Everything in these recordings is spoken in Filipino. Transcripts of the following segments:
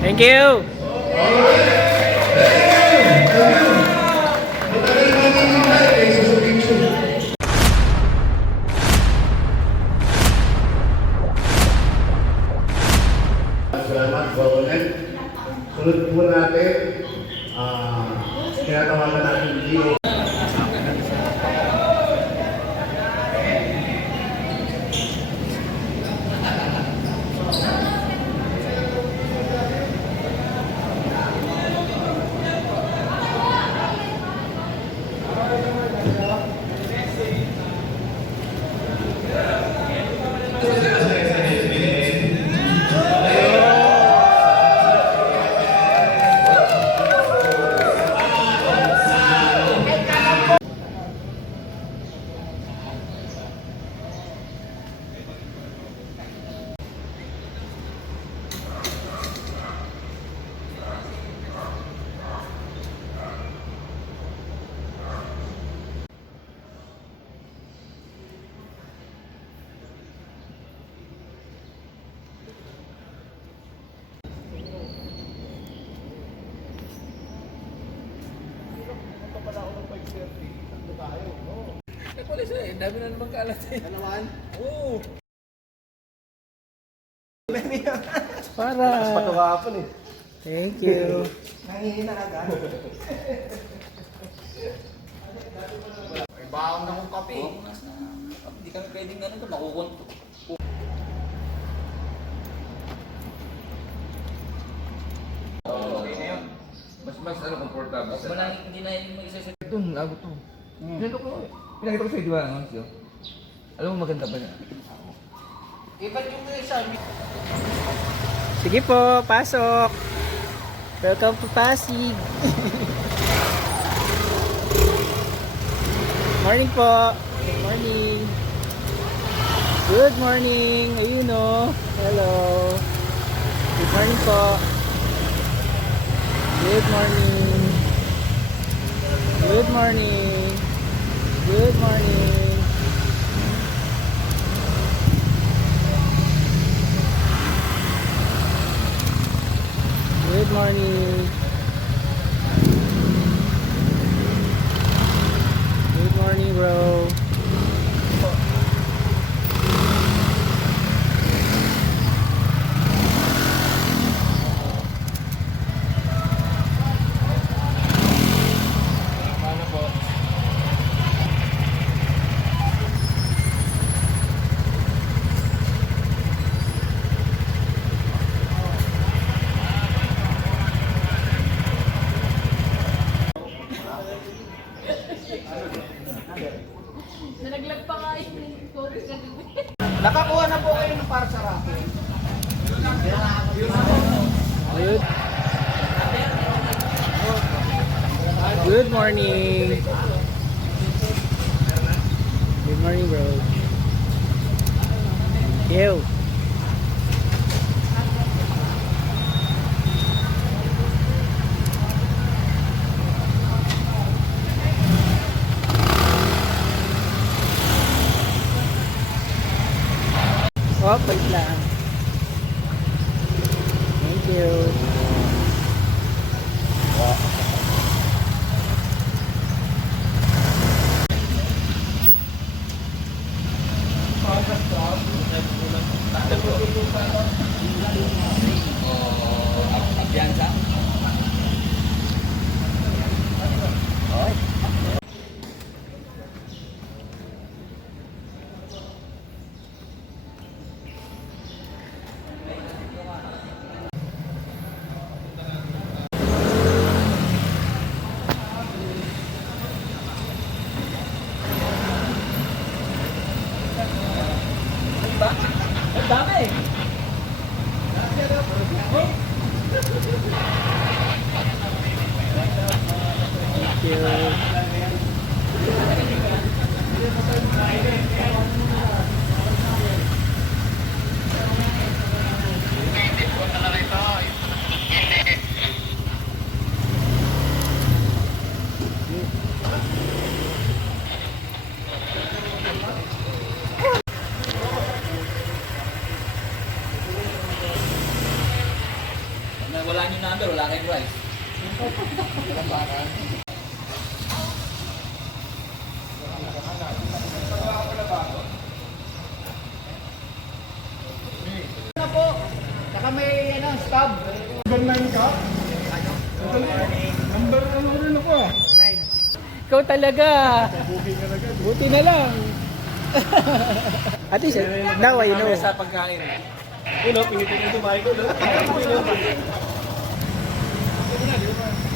Thank you! Salamat, Government. Sunod po natin, tinatawagan natin Gio. Polis eh, dami na naman kalat eh. Dalawan? Oo. Para. Pato kahapon eh. Thank you. Nangihina agad. May baon na kong kape. Hindi kami pwedeng ano ito, makukunto. Okay na yun. Mas ano, comfortable. Mas malaki, hindi na yung mag-isa sa... Ito, lago to. Pinakita ko, pinakita ko sa'yo, di ba? Ano, alam mo, maganda pa niya. Iba't yung isa. Sige po, pasok. Welcome to Pasig. Morning po. Good morning. Good morning. Ayun o. Hello. Good morning po. Good morning. Good morning. Good morning. Good morning. Good morning, bro. Nalaglag pa nga yung focus na dito. Nakakuha na po kayo ng para sa racket. Good. Good morning. Good morning, bro. Thank you. Oh, wait lang. Thank you. wala nyo number, wala kayong rice. Na po. Saka may ano, stub. Ikaw talaga. Buti na lang. At least, now I know. Sa pagkain. Ulo, pingitin yung tumahay ko.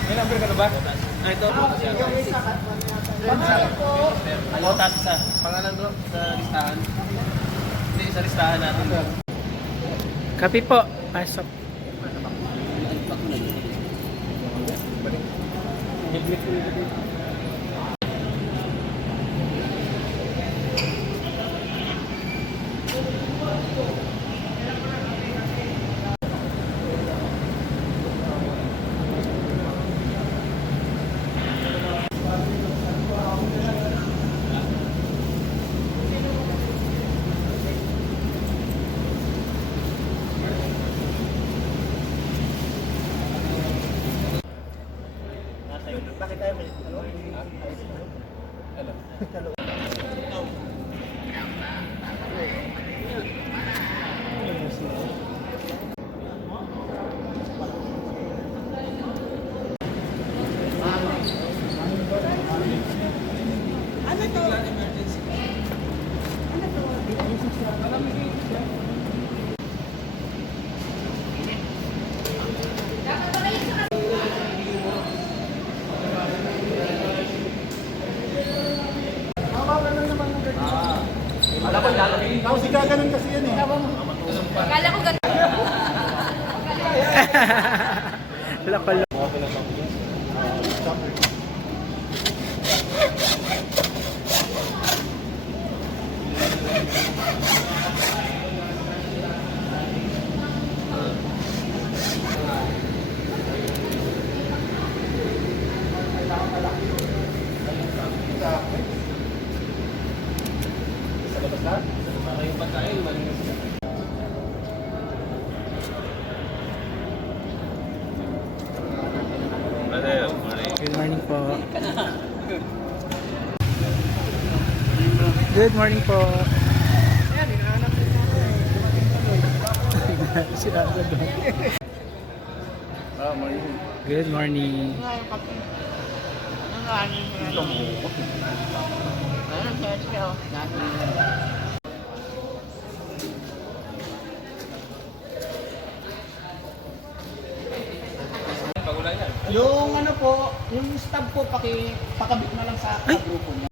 May number ka na ba? Ah, ito. Ano, taas sa pangalan doon sa listahan? Hindi, sa listahan natin. Kape po. Pasok. Kasi gaganon kasi yan eh. Akala ko ganun. Lakal. Good morning po. Good morning po. Sila agad doon. Good morning. Yung ano po, yung stub po, pakabit na lang sa grupo mo.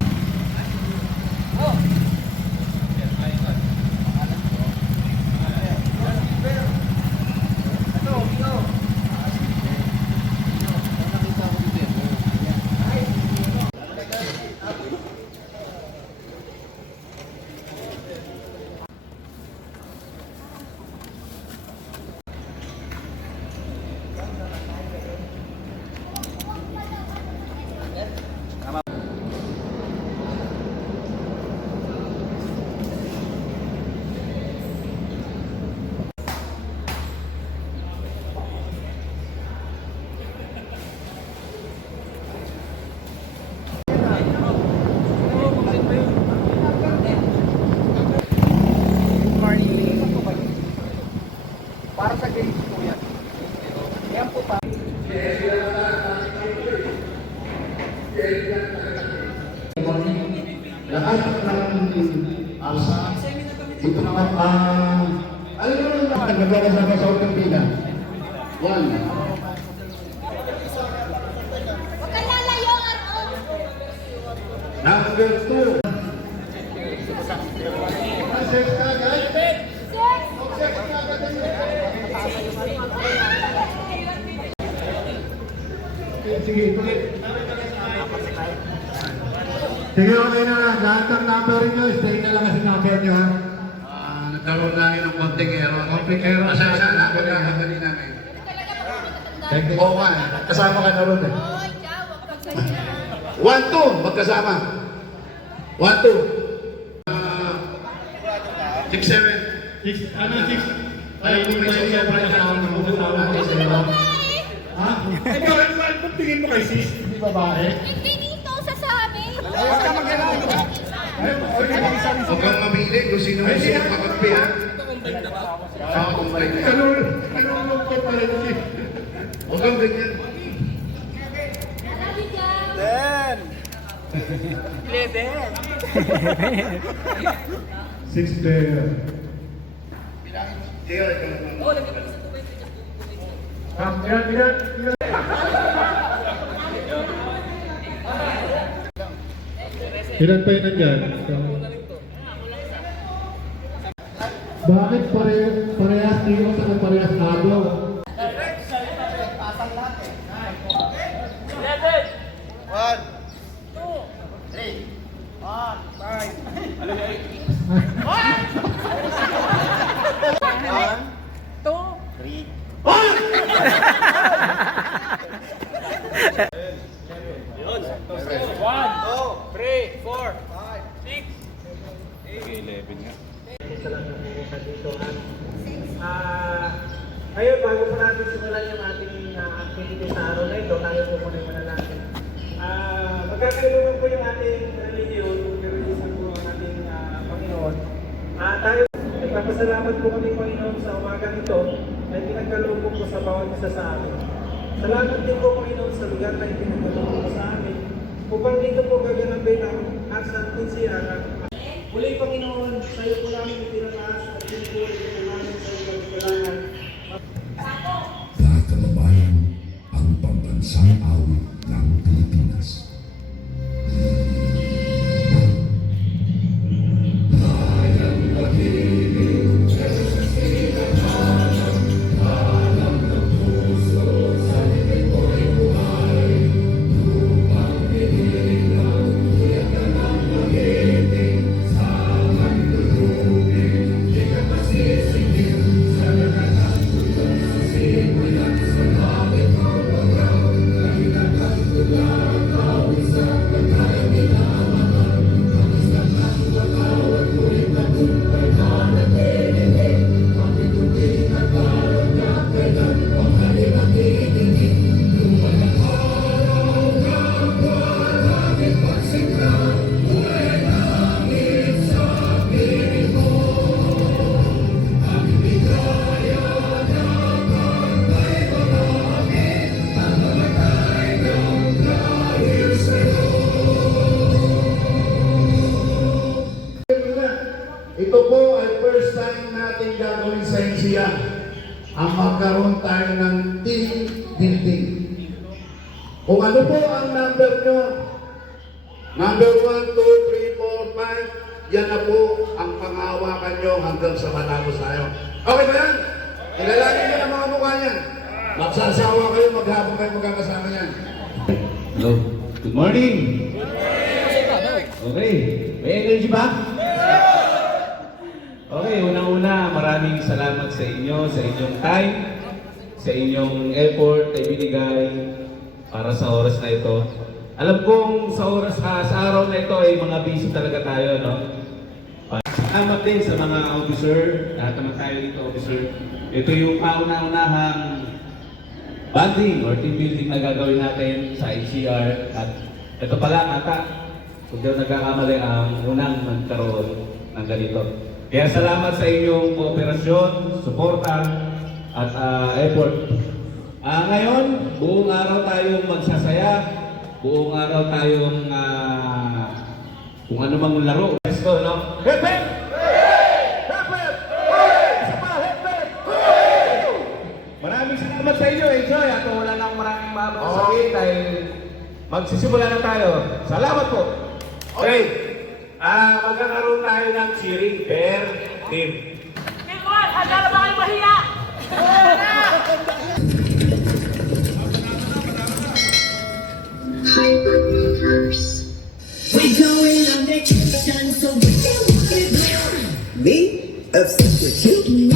Good morning. Para sa grades po yan. Yan po pa. Lahat ng alsa, ito naman, alam mo naman, nagkakasama sa Utopina. One. Huwag kang lalayo, Arno. Number 2. Sex kagad? Sex kagad. Sige, tuloy. Sige, okay na. Lahat ng number nyo, stay na lang kasi number nyo. Nagkaroon na ng konting error. Konting error. Asaya na, pagkakamali namin. Talaga ba kung matanda? Oo, kasama ka na ron eh. Oy, Jaw, huwag kang ganyan. 1, 2, magkasama. 1, 2. 6, 7. 6, ano 6? Ay, hindi pa siya pala sa akin. Ikaw, ba't tingin mo kay sis? Hindi babae? Hindi dito, sasabi. Huwag ka mag-alala. Huwag kang mamili kung sino yung sino kakampi, ha? Oo, kumbay. Ano ko pa rin siya? Huwag kang ganyan. Sabi dyan. Then. 6 there. Ilan pa yun nandyan? Bakit parehas dito sa parehas nado? Ngayon, bago po natin simulan yung ating activity sa araw na ito, tayo po muna yung manalangin. Magkakaroon po yung ating religion, pinag-releasan po ang ating Panginoon. Tayo, nagpapasalamat po kami Panginoon sa umaga nito na pinagkaloob po sa bawat isa sa amin. Salamat din po Panginoon sa lugar na ipinagkaloob po sa amin. Upang dito po gaganapin ang asal kunsiyara. Muli Panginoon, sa iyo po namin itinataas at pinupuri po namin sa iyong kailangan. Mga kababayan, ang pambansang awit ng Pilipinas. Ito po ay first time natin gagawin sa NCA ang magkaroon tayo ng team building. Kung ano po ang number nyo, number 1, 2, 3, 4, 5, yan na po ang pangawakan nyo hanggang sa matapos tayo. Okay ba yan? Ilalagay nyo ang mga mukha niyan. Magsasawa kayo, maghapon kayo magkakasama yan. Hello. Good morning. Okay. May energy ba? Okay, unang-una, maraming salamat sa inyo, sa inyong time, sa inyong effort na ibinigay para sa oras na ito. Alam kong sa araw na ito ay mga busy talaga tayo, no? Salamat din sa mga officer, lahat naman tayo dito, officer. Ito yung kauna-unahang bonding or team building na gagawin natin sa ICR. At ito pala, kung daw nagkakamali ang unang nagkaroon ng ganito. Kaya salamat sa inyong kooperasyon, suporta, at effort. Ngayon, buong araw tayong magsasaya, buong araw tayong kung ano mang laro. Let's go, no? Hep-hep! Hep-hep! Isa pa, hep-hep! Maraming salamat sa inyo. Enjoy. At wala nang maraming sabihin dahil magsisimula na tayo. Salamat po! Okay. Magkakaroon tayo ng cheering per team. Tingnan, handa na ba kayo mahiya? We going on vacation, so we can get me upset with you.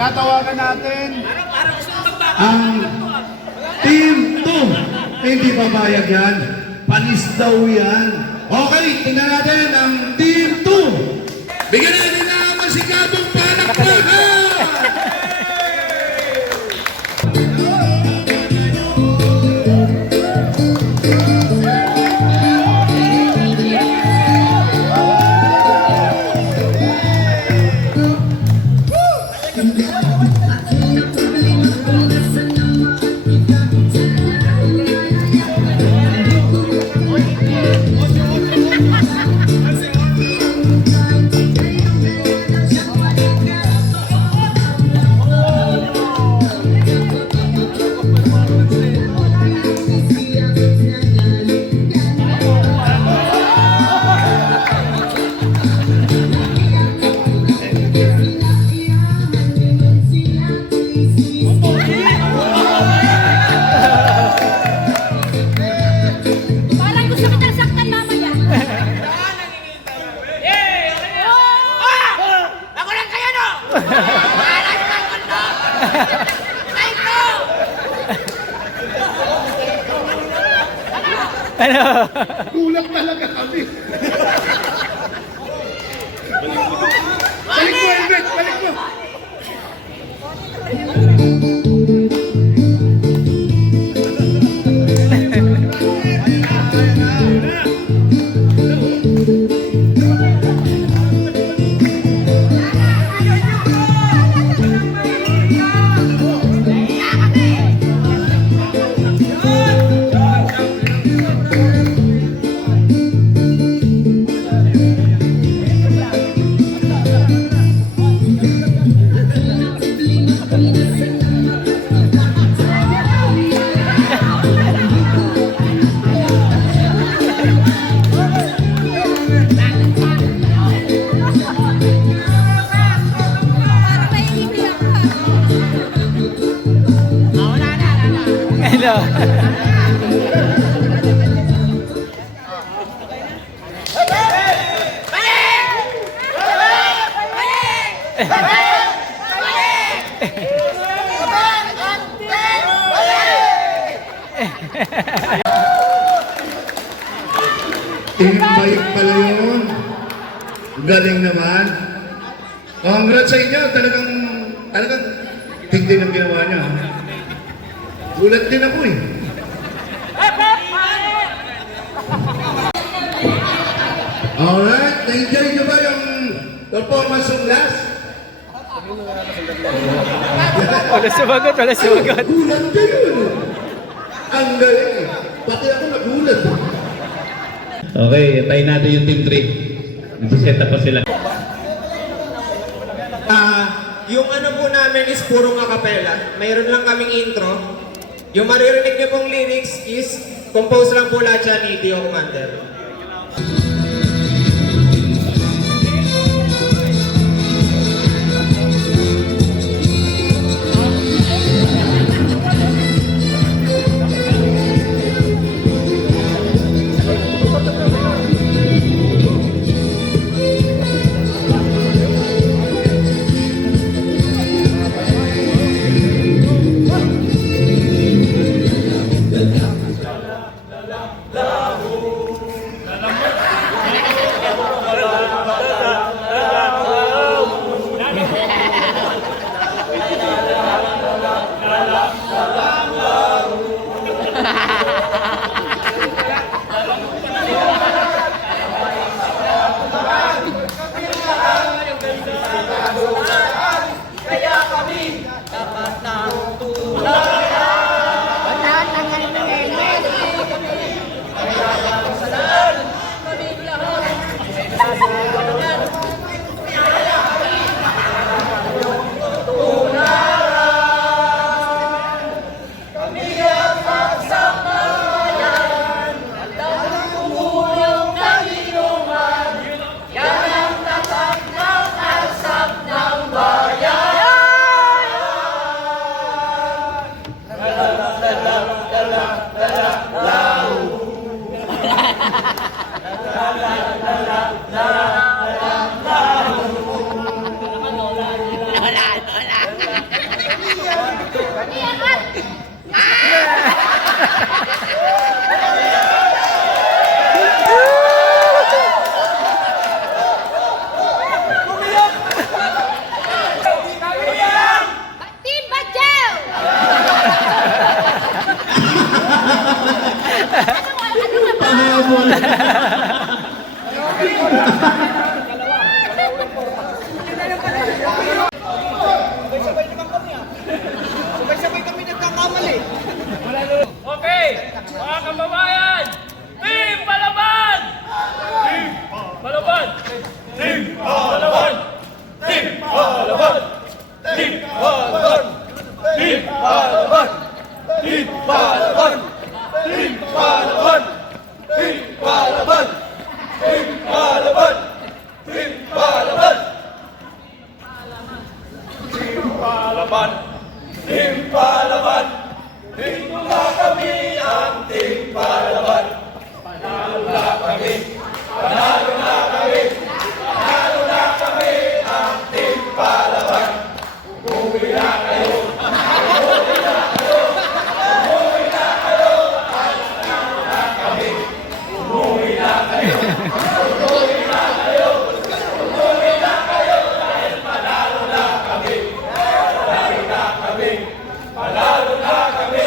Tinatawagan natin ang Team 2. Hindi babayag yan. Panis daw yan. Okay, tingnan natin ang Team 2. Bigyan natin ng masikabong palakpakan! Parang gusto kitang saktan mamaya. Ako lang kayo, no? Para sa mundo! Ay, ko! Kulang talaga kami. Balik mo, Elbet! Balik mo! Parang naiiyak ka. Hello. Tinimbayik pala yun. Galing naman. Congrats sa inyo. Talagang tignan ang ginawa niya. Gulat din ako eh. Alright, na-enjoy nyo ba yung performance ng last? Wala sumagot, wala sumagot. Gulat kayo. Ang galing eh. Pati ako nagulat. Okay, tayo natin yung Team 3. Nag-set up pa sila. Yung ano po namin is purong acapella. Mayroon lang kaming intro. Yung maririnig niyo pong lyrics is compose lang po lahat siya ni Dio Commander. La Sabay-sabay naman kami ah. Sabay-sabay kami nagkakamali. Okay, mga kababayan! Team Palaban! Team Palaban! Team Palaban! Team Palaban! Team Palaban! Team Palaban! Team Palaban! Team Palaban! Team Palaban! Team Palaban! Team Palaban! Team Palaban! Team Palaban! Dito na kami ang Team Palaban. Panalo na kami. Panalo na kami. Panalo na kami ang Team Palaban. Umuwi na kayo. Umuwi na kayo. Umuwi na kayo. Panalo na kami. Umuwi na kayo. Umuwi na kayo. Umuwi na kayo. Dahil panalo na kami. Panalo na kami. Panalo na kami!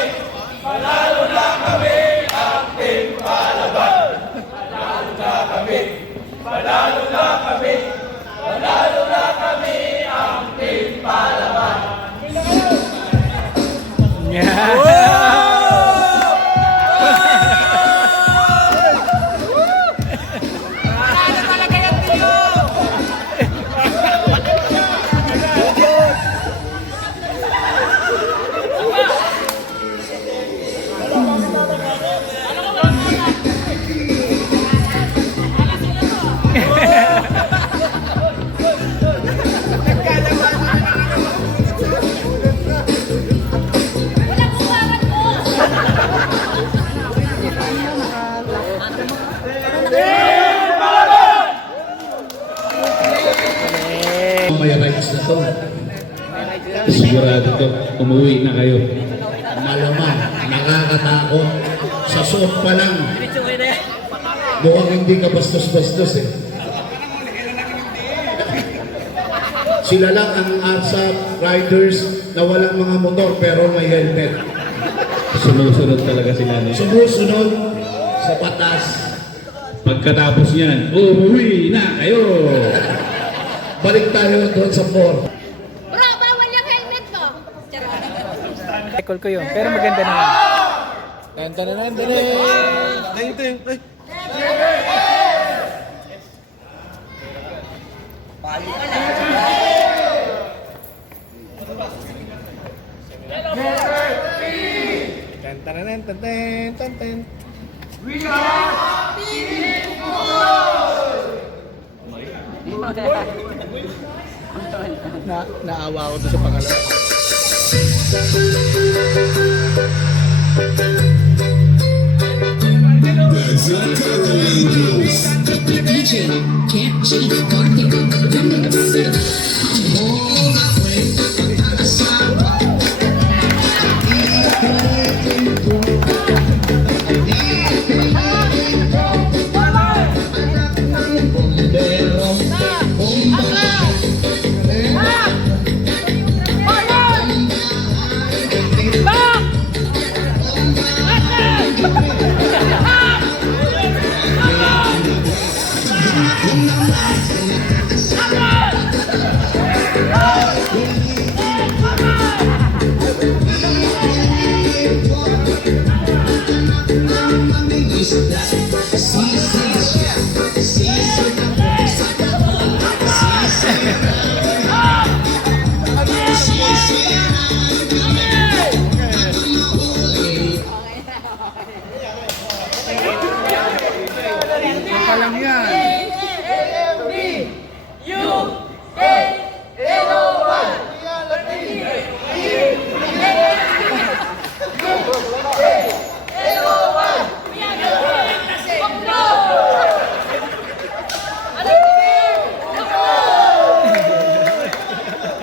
Panalo na kami ang Team Palaban! Panalo na kami! Panalo na kami! Panalo na kami ang Team Palaban! Walang uwangan mo. May rights na to. Sigurado to, umuwi na kayo. Malamang, nakakatakot. Sa suot pa lang. Mukhang hindi ka bastos-bastos eh. Sila lang ang ARSAP riders na walang mga motor pero may helmet. Sumusunod talaga sila. Sumusunod sa batas. Pagkatapos niyan, umuwi na kayo. Balik tayo doon sa port. Bro, bawal yung helmet mo. Charot. Recall ko yun, pero maganda naman. Naawa ako doon sa pangalawa. DJ can't cheat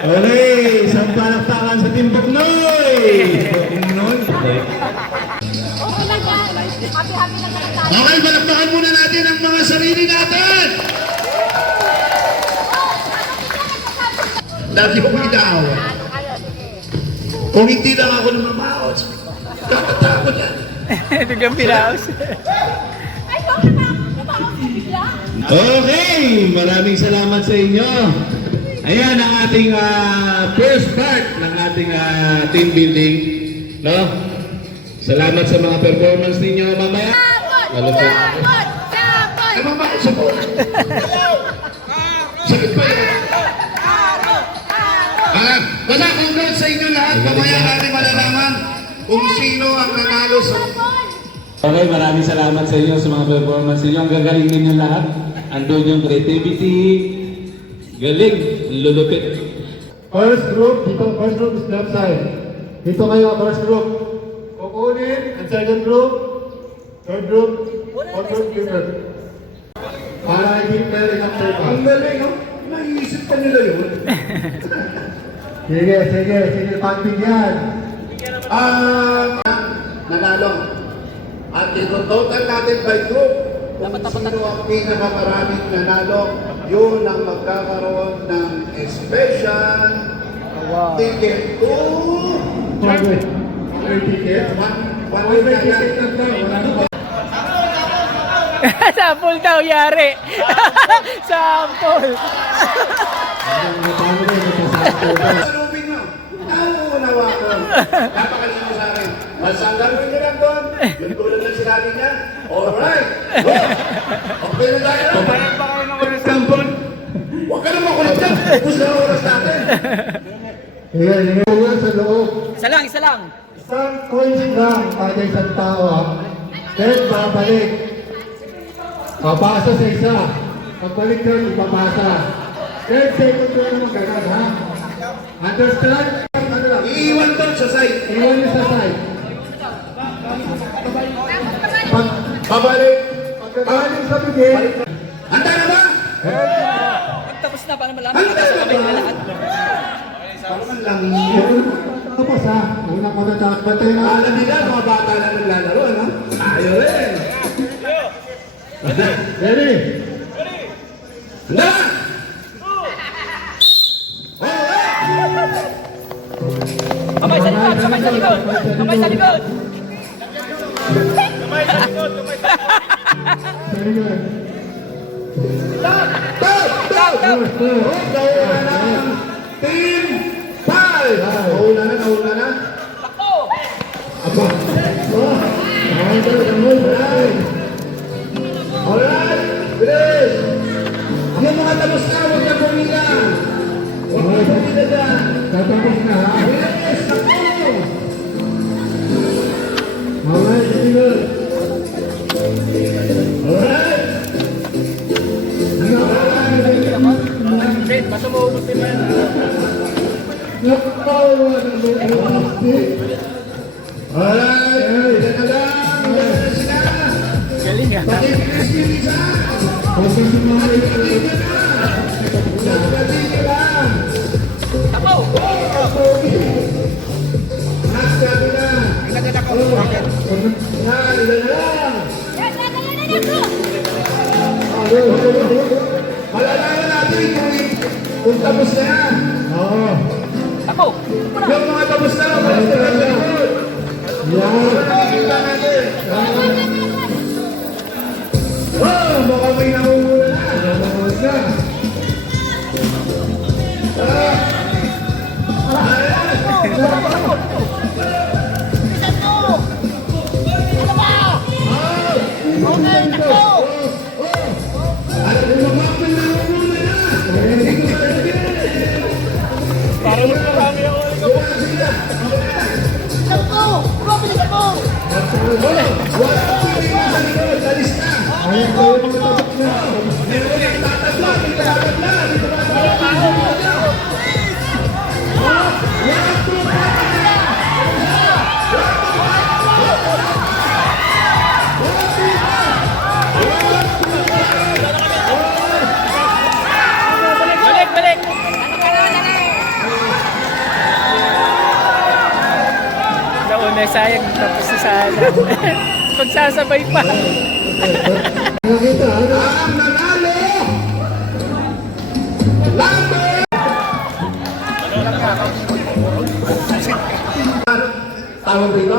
Okay, isang palakpakan sa Team Buknoy! Happy-happy na tayo. Okay, palakpakan muna natin ang mga sarili natin! Dati ko inaaway. Kung hindi lang ako namamaot, kakatakot yan. Biglang pinaos. Ay, bakit na? Nabawas ka bigla? Okay, maraming salamat sa inyo. Ayan ang ating first part ng ating team building. No? Salamat sa mga performance ninyo mamaya. Malupit. Ay, mama, sabon. Sakit pa yun. Basta congrats sa inyo lahat. Mamaya natin malalaman kung sino ang nanalo sa... Okay, maraming salamat sa inyo sa mga performance ninyo. Ang gagaling ninyo lahat. Andun yung creativity. Galing. Lulupit. First group is left side. Dito kayo, first group. Kukunin, ang second group, third group, fourth group, fifth group. Para hindi meron ng circle. Ang galing, no? Naiisip pa nila yun. Sige, pagbigyan. Nanalo. At ito total natin by group. Kung sino ang pinakamaraming nanalo, yun ang magkakaroon ng special ticket to... ticket? One ticket lang. Sample daw, yari. Sample. Salubin nyo. Nauunawa ko. Napakalino sa akin. Basta ang gagawin nyo lang doon, yung tulad ng sinabi niya, alright. Go! Okay na tayo. Parang pa kayo naman ng sample. Huwag ka na makulit dyan. Tapos na oras natin. Sige, sa loob. Isa lang. Isang coins lang kada isang tao. Then babalik. Papasa sa isa. Pagbalik ka, ipapasa. Then second round naman ganun, ha? Understand? Iiwan doon sa side. Iiwan niyo sa side. Babalik. Pagkabalik sa bigay. Handa na ba? Tapos na, paano malaman? Handa na ba? Parang lang yun. Tapos ha, huwag na pagkatakbatay na. Alam nila, mga bata na naglalaro, ano? Tayo rin. Ready? Handa! Kamay sa likod. Very good. Stop! Nauna na ang Team 5! Nauna na. Takbo! Aba. Alright! Bilis! Yung mga tapos na, huwag na pumila! Huwag na pumila dyan! Tatapos na, ha? Bilis! Takbo! Alright, bilis! Alright! Fred, basta mo ubus din yan. Alright! Diyan na lang! Diyan na sila! Galing ah. Pati-bilis ha! Pati-bilis lang! Takbo! Nagsabi na! Ilagay ako. Ilan na lang! Malalaman natin kung tapos na yan! Oo! Takbo! Yung mga tapos na, malas na lang yun! Yan! Nakikita natin! Oh! Baka may namumula na! Namumula na! Parang marami ako. Balik! Nauna, sayang tapos na sana. Pagsasabay pa. Ang nanalo! Number! Tawag dito?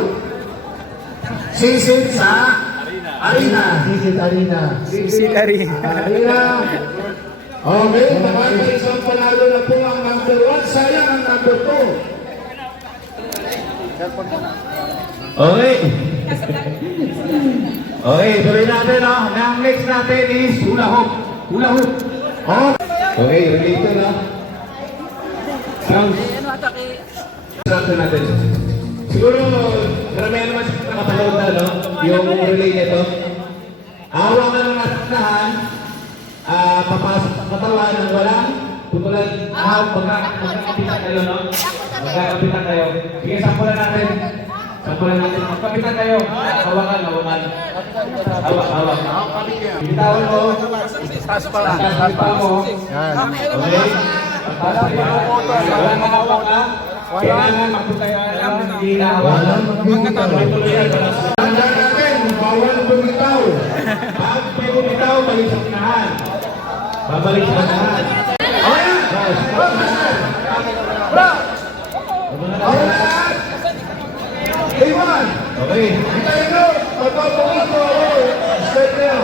Sisid sa Arina. Sisit Arina. Sisit Arina. Okay, nakaka-isang panalo na po ang number 1. Sayang ang number 2. Okay. Okay, tuloy natin, no? Ang next natin is hula hoop. Hula hoop. Oh. Okay, related, no? Sounds. Sounds natin. Siguro, karamihan naman sa nakapanood na, no? Yung related, no? Awa ka ng nasaktahan, papasok ang katawan ng walang tutulad, magkakapitan kayo, no? Magkakapitan kayo. Sige, sampulan natin. Sampulan natin. Magkapitan kayo. Hawakan. Hawak. Bitawan mo. Taas pa mo. Okay? Walang mahawak na. Kailangan magputayan. Hindi nahawakan. Tanda natin, bawal bumitaw. Pag may bumitaw, balik sa unahan. Babalik sa unahan. Okay na! Bro! Okay na! Iwan! Okay. Hintayin nyo! Magpapakulo ako! Step na yan!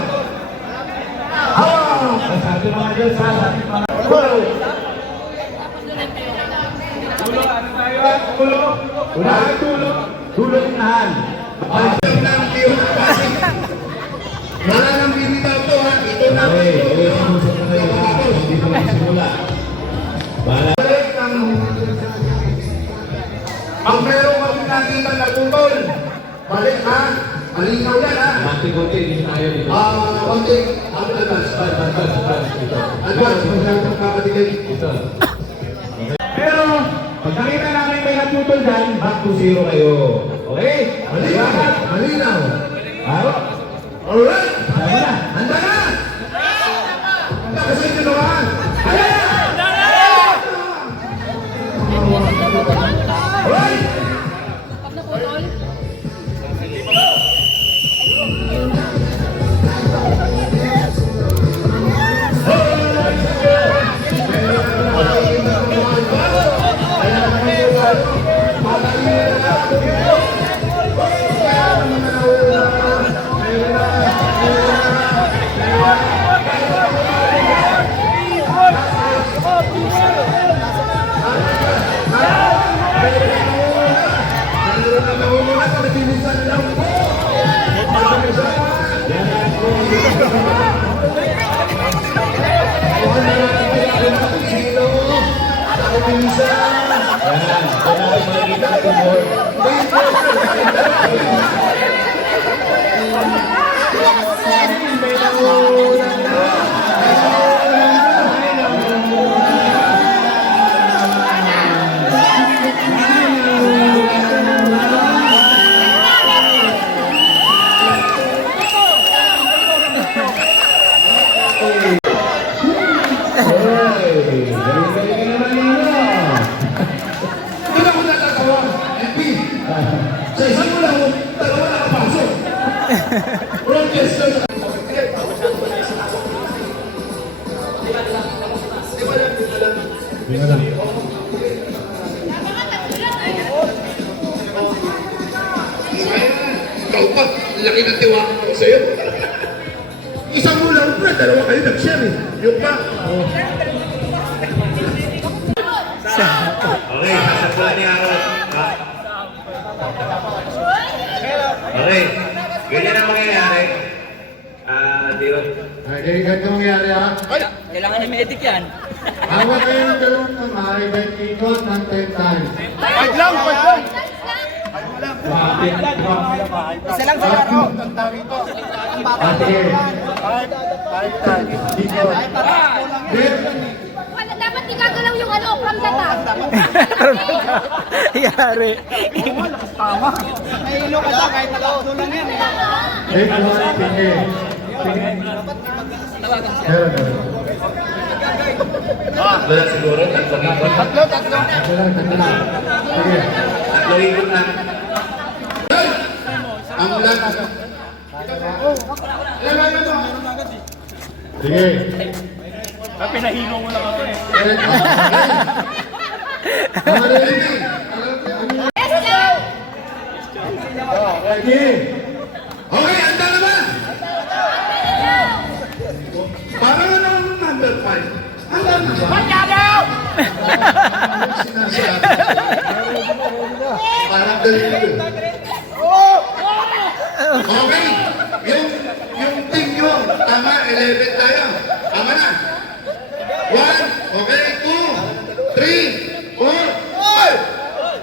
Sabi mga Diyos, sabi mga unahan, tulog unahan. Wala nang bibitaw to ha! Ito na! Okay, sumusok na kayo ha. Hindi pa magsimula. Bahala. Ang meron kami nakita na tutol, balik ha! Malinaw yan ha! Mati-kunti, hindi tayo dito. Konti, advance. Advance, masyadong kakatigay. Ito. Pero, pag nakita namin may naputol dyan, back to zero kayo. Okay? Malinaw! Malinaw! Alright? Sabi na! Handa na! Handa ka sa ginawan! Alright! Pag naputol. Doon ako natatawa. MP, sa isang mula ako, dalawa nakapasok. Wrong question. Ikaw pa, laki ng tiwala ko sa'yo. Isang mula ako, dalawa kayo nag-share eh. Yung pa. Okay, sasaguan niya ako. Okay, ganyan ang mangyayari. Dilo. Okay, ganito mangyari ha. Kailangan na medic yan. Hawak kayo ng dalawang kamay, then ikot ng 10 times. Five lang. Isa lang sa laro. Sige. Ikot. Then, Wala, dapat igagalaw yung ano, from the top. Yari. Nahilo ka siya kahit nakaulo lang yan. take one, sige. Sige. Meron. Wala siguro, tatlo. Tatlo lang. Sige. Tatlo ikot na. Ang lang. Sige. Pinahilo mo lang ako eh. Okay, handa na ba? 5. Alam na ba? Anong sinasabi? Parang galing. Okay. Yung team nyo, tama, 11 tayo. Tama na. 1, okay, 2, 3, 4, 5.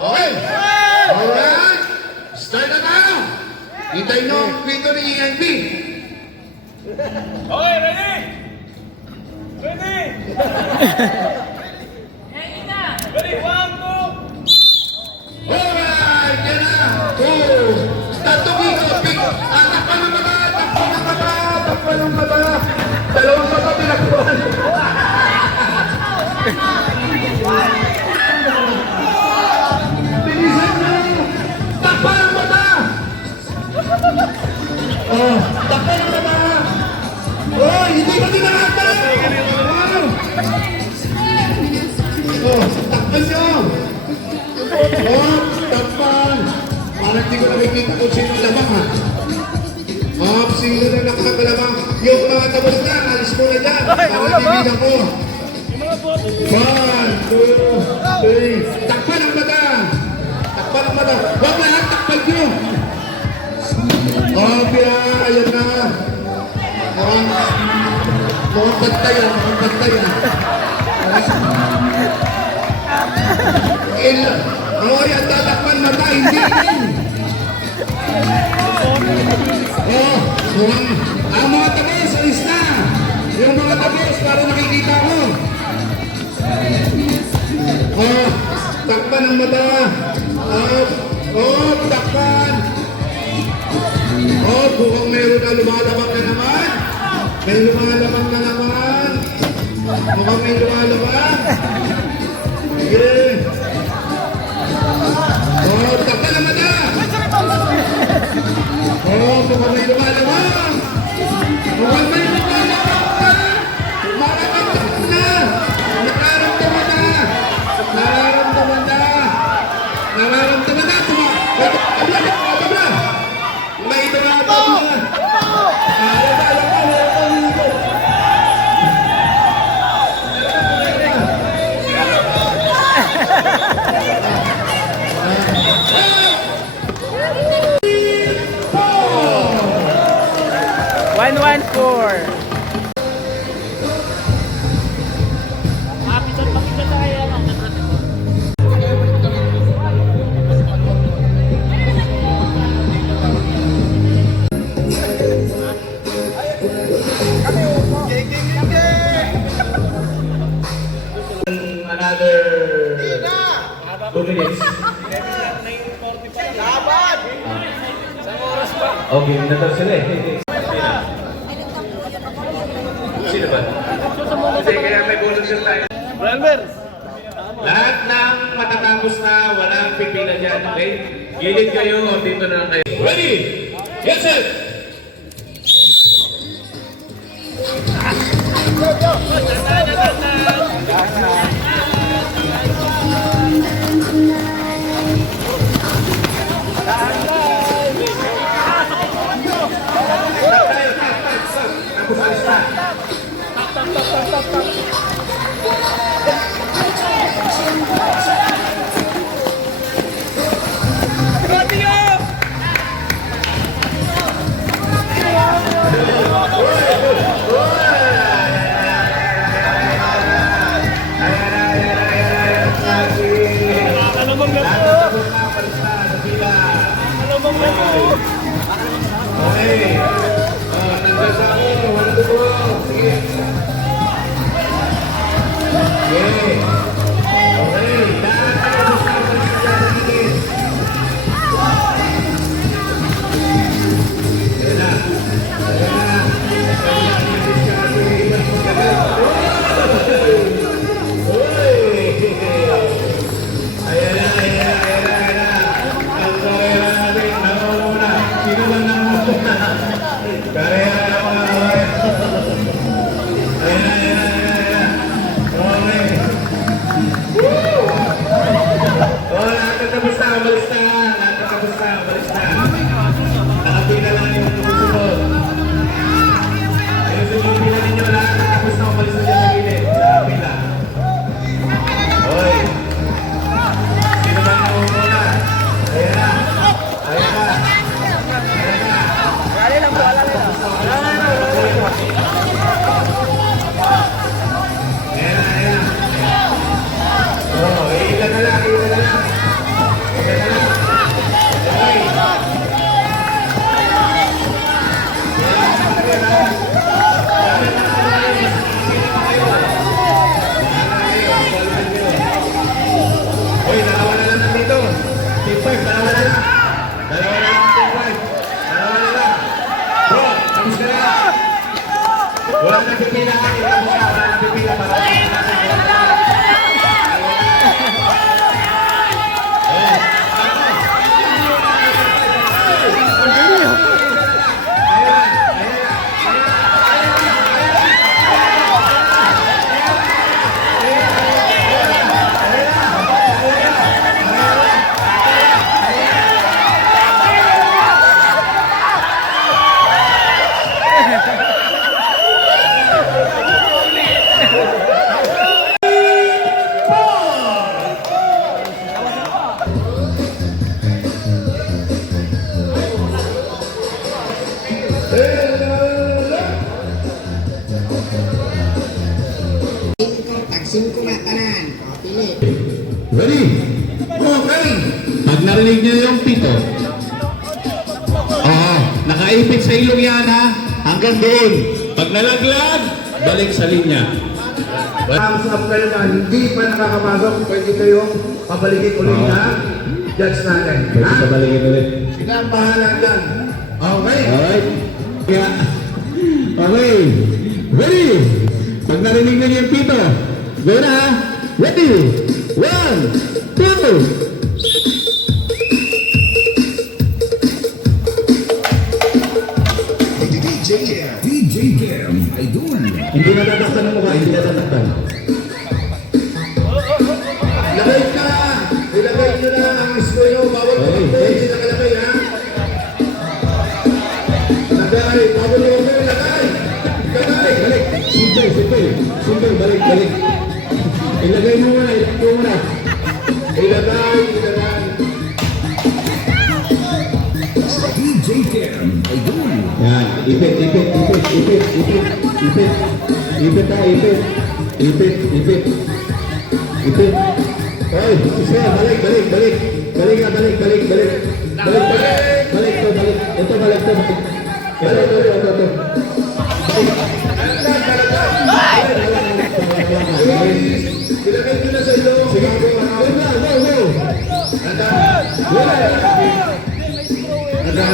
Okay. Alright. Start na tayo. Hintayin nyo ang pito ni ENB. Okay, ready? Ready? Ready, 1, 2. Alright, yan na. 2. Tatlong ikot. Takpan ng mata. Takpan ng mata. Takpan ng mata. Dalawang mata pinagpuan. Bilisan nyo. Takpan ng mata. Oh, takpan ng mata. Oh, hindi ba dinahata? Wow. Oh, takpan nyo. Oh, takpan. Parang hindi ko nakikita kung sino lamang ha. Oh, sino na nakakalamang. Yung mga tapos na, alis mo na dyan. Para tibigan ko. 1, 2, 3. Takpan ang mata. Takpan ang mata. Huwag lahat, takpan nyo. Oh, Pia, ayan na. Mukhang bantayan, mukhang bantayan. Oh, yan tatakpan mata, hindi rin. Oh, ang mga tabos, alis na. Yung mga tabos, para nakikita ko. Oh, takpan ang mata. Oh, takpan. Oh, mukhang meron na lumalabang na naman. May lumalabang na naman. Mukhang may lumalabang. Yeah. Oh, takpan ang mata. Oh, mukhang may lumalabang. Mukhang may lumalabang. Mararamdaman na. Nararamdaman na. Nararamdaman na. Nararamdaman na. Tabla. May lumalabang na. Another 2 minutes. Okay, natal sila eh. Sino ba? Kasi kaya may volunteer tayo. Lahat ng matatapos na walang pipila dyan, okay? Gilid kayo o dito na lang kayo. Ready? Get set! Okay. Nandiyan sa ako. Wala dugo. Sige. Okay. Okay. Lahat tayo sa kapatid. Ayan na. Tagsin ko na tanan. O, pili. Ready? Okay! Pag narinig niyo yung pito, nakaipit sa ilong yan ha, hanggang doon. Pag nalaglag, balik sa linya. Thumbs up kayo na, hindi pa nakakapasok, pwede kayong pabalikin ulit na judge natin. Pwede pabalikin ulit. Sila ang bahala dyan. Okay? Alright. Kaya, okay. Ready? Pag narinig niyo yung pito, go na ha. Ready? 1, 2, DJ Cam Idol. hindi natatakpan ang mukha, hindi natatakpan. Lagay ka! Ilagay nyo na ang score nyo. Bawal ko ang page. Nakalagay ha. Lagay. Bawal ko ang page. Lagay. Lagay. Balik. Sumpay. Sumpay. Sumpay. Balik. Balik. Ilagay mo muna. Ilagay mo muna. Ilagay. Ilagay. DJ Cam Idol. Yan. Ipit. Ipit. Ipit. Ipit. Ipit. Ipit. Ipit ha. Ipit. Ipit. Ipit. Ipit. Oy, isa, balik, balik, balik. Balik ka, balik, balik, balik. Balik, balik. Balik to, balik. Ito, balik to. Balik to, ito. Ilagay ko na sa ilo. Sige, go, go, go. Anda. Wala. Anda,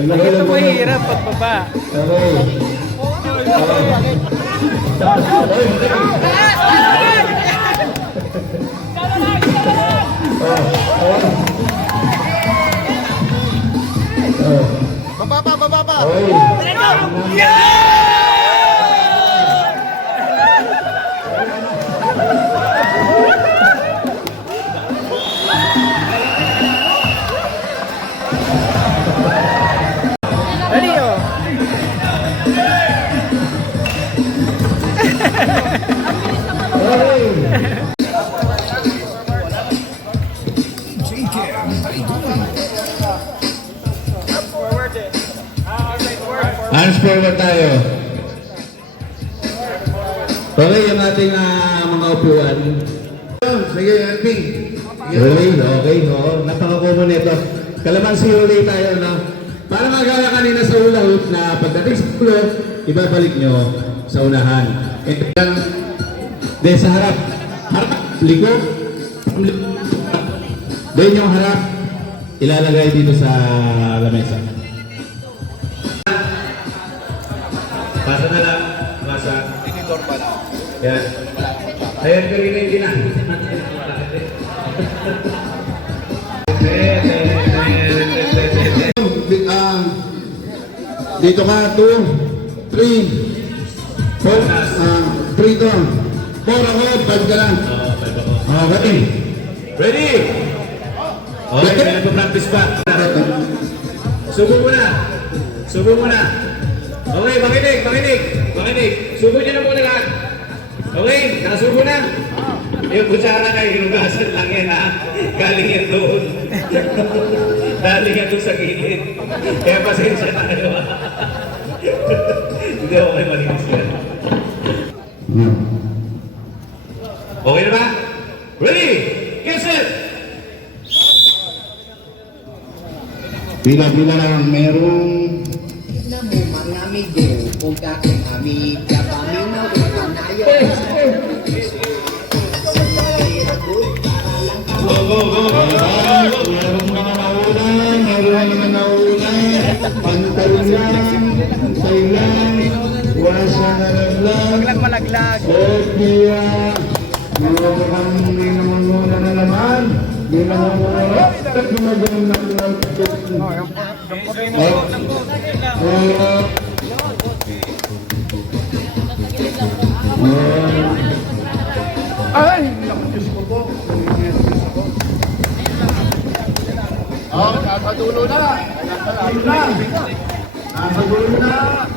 Ito mahirap pagbaba. Hands forward tayo. Okay, yung ating mga upuan. Sige, Elvin. Relay, okay. Oo, napaka-common ito. Kalamansi relay tayo, no? Para magala kanina sa hula hoop na pagdating sa ulo, ibabalik nyo sa unahan. Then sa harap. Harap, likod. Then yung harap, ilalagay dito sa lamesa. Pasa na lang. Pasa. Tinitor pa lang. Yan. Ayan ka rin yung ginamit natin. Dito ka, 2, 3, 4, 3 to. 4 ako, 5 ka lang. Okay. Ready? Okay, may nagpa-practice pa. Subo mo na. Subo mo na. Okay, makinig. Subo nyo na muna lahat. Okay, nakasubo na. Yung kutsara na hinugasan lang yan ha. Galing yan doon. Galing yan doon sa gilid. Kaya pasensya na kayo ha. Hindi ako kayo malinis yan. Okay na ba? Ready? Get set! Bila-bila lang merong Namu mga amigo, kung kakong amiga kami na wala na yun. Meron mga nauna, meron mga nauna. Pantay lang, wasa na lang. Malaglag. Kaya, mukhang may namamuna na naman. May namamuna. At gumagawin na lang. Ay! Diyos ko po. Oh, nasa dulo na. Nasa dulo na. Nasa dulo na.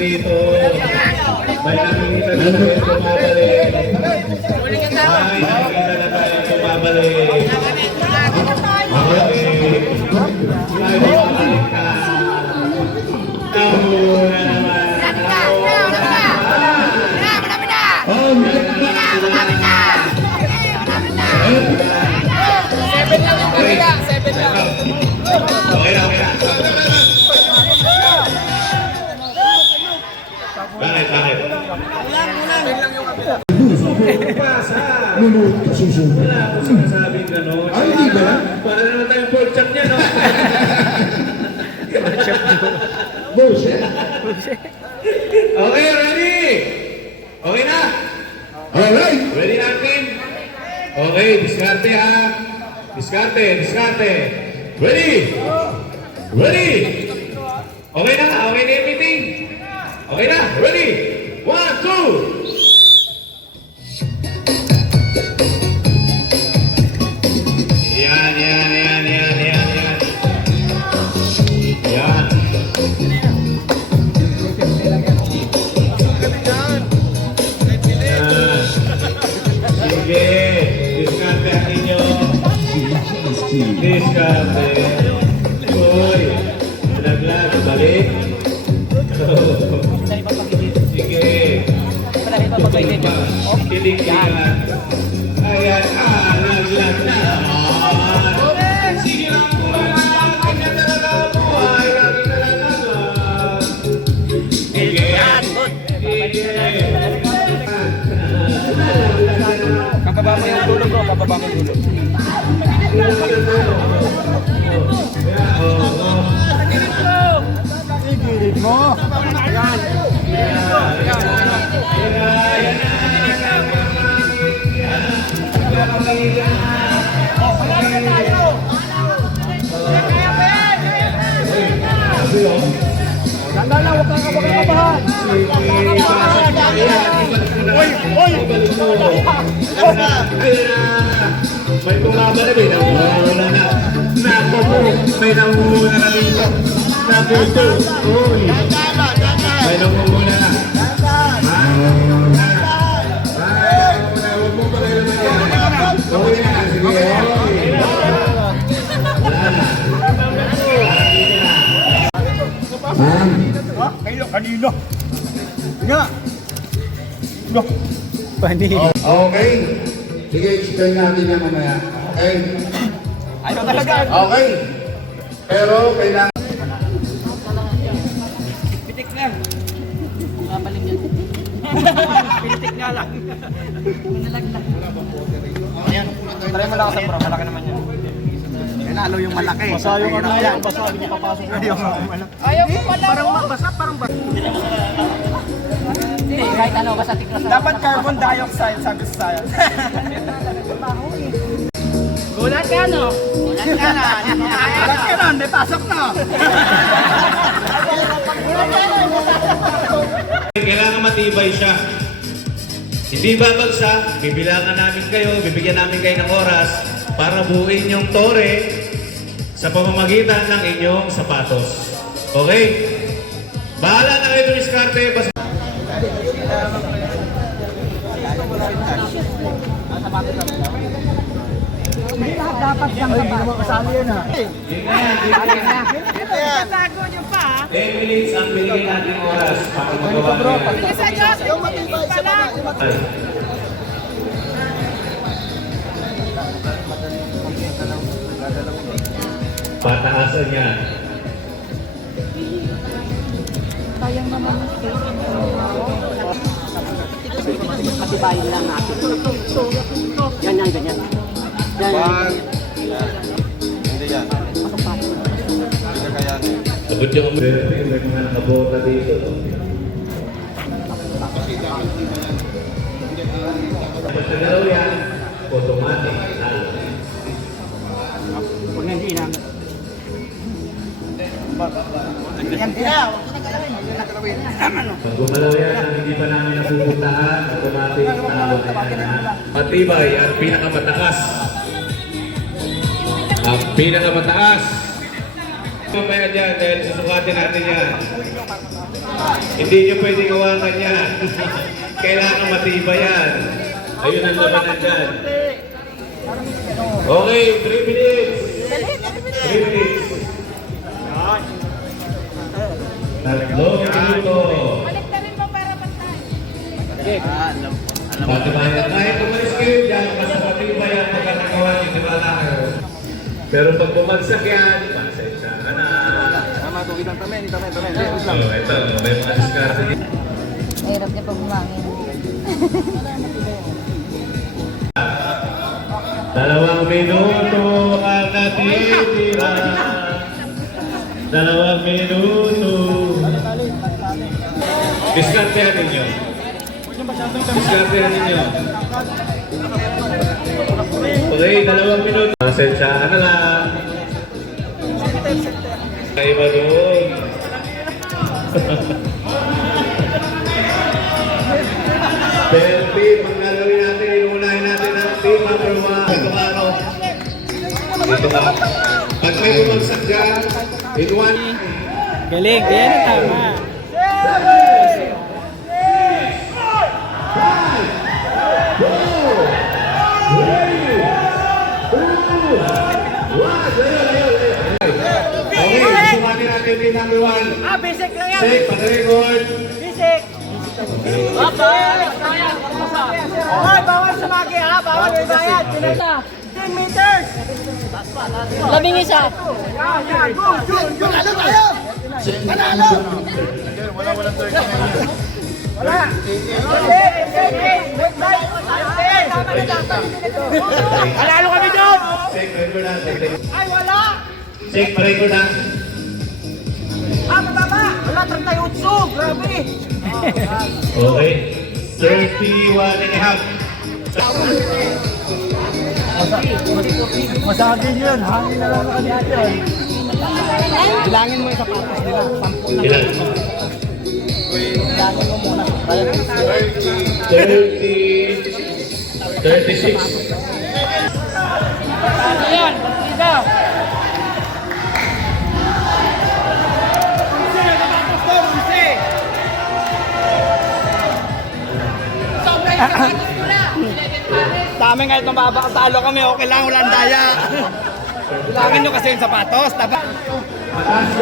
Dito. May nakikita na tayo bumabalik. May nakikita na tayo bumabalik. Okay. Ay, bumabalik ka. Tamo na naman. Okay na, okay na. Bakit? Lulot ka susunod. Wala akong sinasabing gano'n. Ay, hindi ba? Para naman tayong pork chop niya, no? Bullshit. Okay, ready? Okay na? Alright. Ready na, team? Okay, diskarte ha. Diskarte. Ready? Ready? Okay na yung meeting? Okay na, ready? 1, 2! Yan. Yan. Sige, diskarte ang inyo. Diskarte. Uy, laglag, balik. Sige. Kilig ka. Ayan, laglag na. Sige lang po lang. Kanya talaga buhay. Lagi na lang naman. Sige. Kababa mo yung dulo bro, kababa mo yung dulo. Igilig mo. Ayan. Ganda na, huwag kang kabahan. Oy! May bumaba na, may namumuna na. Nako po, may namumuna na dito. Nako po, uy. May namumuna na. Huwag mo pa kayo naman yan. Okay na, sige. Wala na. Kayo, kanino? Nga! No. Okay. Sige, explain natin yan mamaya. Okay? Ayaw talaga. Okay. Pero kailangan... Pitik na. Kapaling yan. Pitik nga lang. Nalaglag. Ayan. Try mo lang sa bro. Malaki naman yan. Lalo yung malaki. Basa yung ano yan. Basa yung papasok. Ayaw ko pala. Parang basa, parang basa. Hindi, kahit ano, basta tiklas. Dapat carbon dioxide, sabi sa science. Gulat ka, no? Gulat ka na. Gulat ka na, may pasok na. Kailangan matibay siya. Hindi babagsak, bibilangan namin kayo, bibigyan namin kayo ng oras para buuin yung tore sa pamamagitan ng inyong sapatos. Okay? Bahala na kayo dumiskarte. Basta Dapat lang sa kasali yan ha. Tatago niyo pa. 10 minutes ang binigay natin oras para magawa niya. Sige sa Diyos, pala. Pataasan niya. Sayang naman. Patibayin lang natin. Ganyan, ganyan. Abot yung may mga nakabota dito. Kapag nagalaw yan, automatic. Huwag na hindi lang. Pag gumalaw yan, ang hindi pa namin napupuntahan, automatic na. Matibay at pinakamataas. Ang pinakamataas. Mamaya dyan dahil susukatin natin yan. Hindi nyo pwede gawakan yan. Kailangan matibay yan. Ayun ang labanan dyan. Okay, 3 minutes. 3 minutes. Tatlong minuto. Balik na rin mo para pantay. Patibayan. Kahit umalis kayo dyan, basta matibay ang pagkakagawa nyo, di ba lang? Pero pag bumagsak yan, pasensya ka na. Tama, ito, itang tamen. Oh, ito, may mga diskarte. Mahirap niya pag bumangin. 2 minuto ang natitira. 2 minuto. Diskartehan ninyo. Diskartehan ninyo. Okay, 2 minuto. Pasensyahan na lang. Kaya ba doon? Pero team, ang gagawin natin, inuunahin natin ang team number 1. Itong araw. Dito ka. Pag may bumagsak dyan, in 1. Galing, yan ang tama. 7, 6, 5, 4, 3, 2, 1. Okay, sumatin natin team number 1. Basic lang yan. Check, pag-record. Basic. Okay, bawal sumagi ha. Bawal may bayad. 10 meters. 11. Yan. Panalo tayo. Panalo. Wala. Panalo kami doon. Check, record na. Ay, wala. Check, record na. Mataba. Wala, 38. Grabe. Okay. 31 and a half. Masagin yun. Hangin na lang kami natin. Bilangin mo yung sapatos nila. 10 Ilan? Bilangin mo muna. 30, 36. Ayan, partida. Dami nga itong babakasalo kami, okay lang, walang daya. Bilangin nyo kasi yung sapatos. Mataas po. Mataas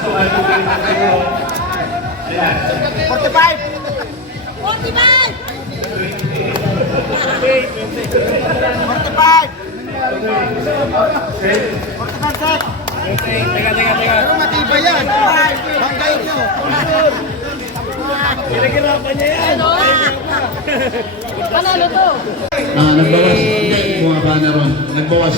po. Ay, bigay na kayo. Ayan. 45! 45! Teka. Pero matibay yan. Banggayin nyo. Pinagirapan niya yan. Panalo to. Nagbawas. Hindi, bumaba na ron. Nagbawas.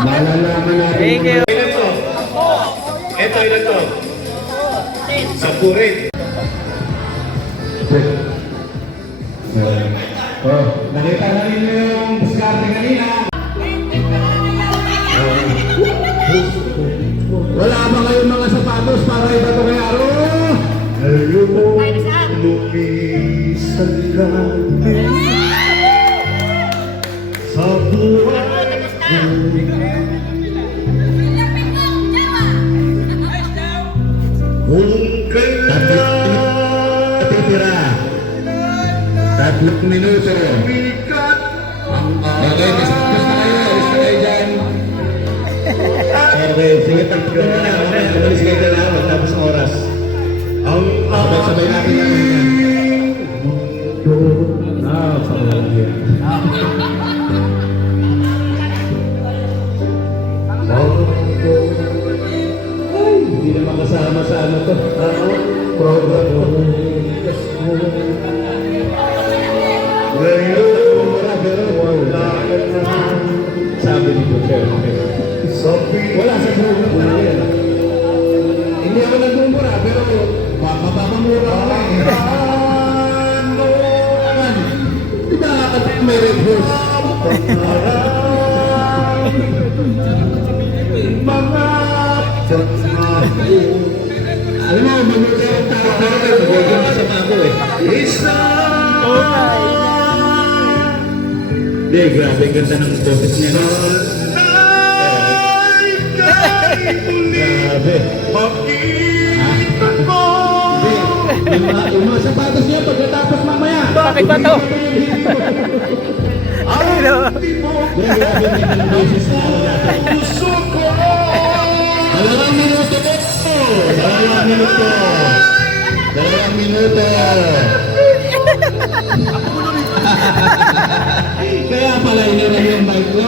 Malalaman natin. Thank you. Ilan to? Ito, ilan to? 10 rin. Oh, nakita na rin yung diskarte kanina. Wala ba kayong mga sapatos para ibato kay Aro? Ayaw mo lumisan ka sa buhay ko. Kung kailan natitira 3 minuto bigat ang Okay, gusto kayo dyan. Okay, sige, tagpiro na na. Okay, umalis kayo na lang, magtapos ang oras. Sabay natin yan. Ay, hindi naman kasama sa ano to. Program ko. Ngayon, nagmumura, pero wala ka na. Sabi ni Joker. Wala sa program ko na yan. Hindi ako nagmumura, pero mapapamura ko lang. Di ba may red horse? Alam mo, mamuti ang tao, pero may magiging masama ako eh. Hindi, grabe, ganda ng boses niya. Grabe. Hindi, yung mga sapatos niya pagkatapos mamaya. Bakit ba to? Grabe, may boses na Dalawang minuto po! Dalawang minuto! Dalawang minuto! Kaya pala iniram yung bike ko.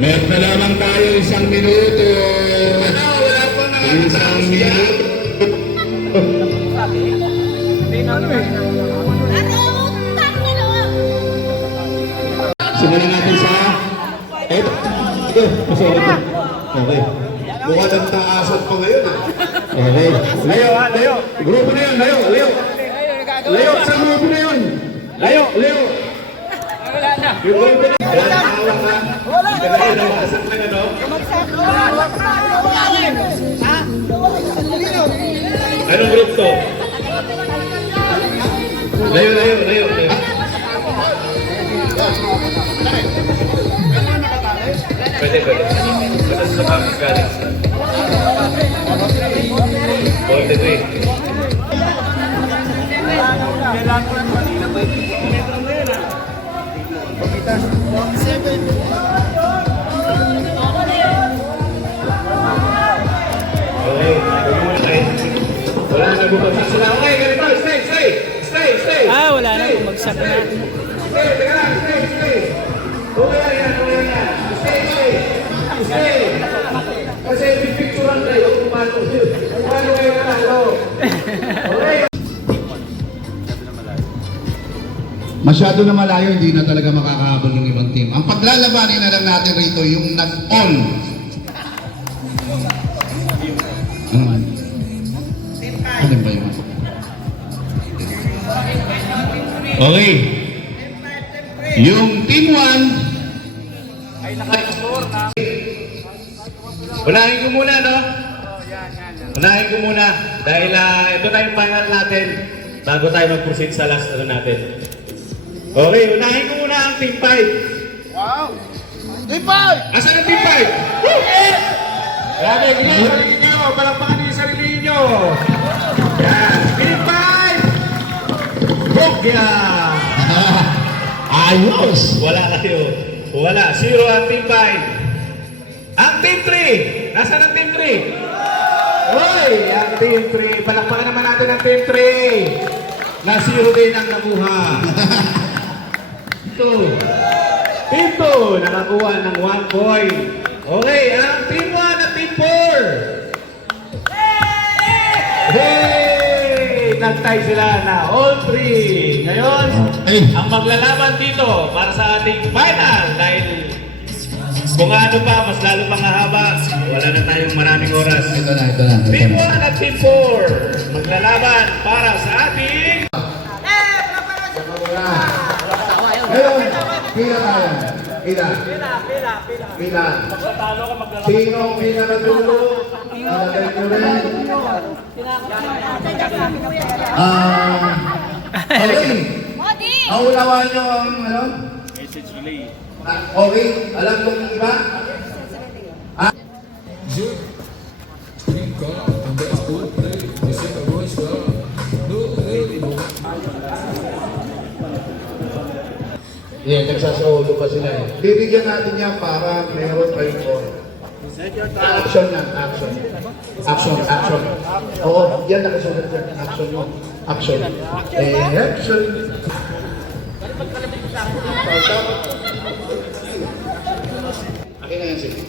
Meron na lamang tayo isang minuto. Isang minuto. Ano? Tak na lang. Simulan natin sa... Eto. Ito. Masalit na. Okay. Mukha ng taasan pa ngayon ah. Okay. Layo ha, layo. Grupo na yun, layo, layo. Layo sa grupo na yun. Layo, layo. Yung grupo na yun. Wala. Nawasak na ano? Anong group to? Layo, layo, layo, layo. Pwede. Pwede sa mga galing sa... 43. Okay. Wala na bumagsak sila. Okay, ganito. Stay. Wala na, bumagsak na. Stay. Okay yan. Stay. Kasi pipicturan kayo kung paano kayo nanalo. Okay. Masyado na malayo, hindi na talaga makakahabol ng ibang team. Ang paglalabanin na lang natin rito, yung nag-on. Ano ba yun? Okay. Yung team 1 unahin ko muna, no? Unahin ko muna dahil ito na yung final natin bago tayo mag-proceed sa last natin. Okay, unahin ko muna ang team 5. Wow! Team 5! Asan ang team 5? Woo! Grabe, bigyan yung sarili nyo. Palakpakan nyo yung sarili nyo. Yan, team 5! Bogya! Ayos! Wala kayo. Wala. 0 ang team 5. Ang team 3! Nasaan ang team 3? Hoy! Ang team 3. Palakpakan naman natin ang team 3. Na 0 din ang nakuha. Team 2 nakakuha ng 1 point. Okay, ang team 1 at team 4. Hey! Nagtay sila na all 3. Ngayon, ang maglalaban dito para sa ating final dahil kung ano pa, mas lalo pang hahaba, wala na tayong maraming oras. Ito na. Team 1 at team 4 maglalaban para sa ating... Ngayon, pila tayo. Pila. Sino ang pinakatulo? Nalagay ko rin. Okay. Naunawaan nyo ang ano? Message relay. Okay, alam kong iba? Yeah, nagsasaulo pa sila eh. Bibigyan natin yan para meron kayong oras. Action na, action. Action, action. Oo, yan nakasulat dyan. Action mo. Action. Action. Akin na yan, sige.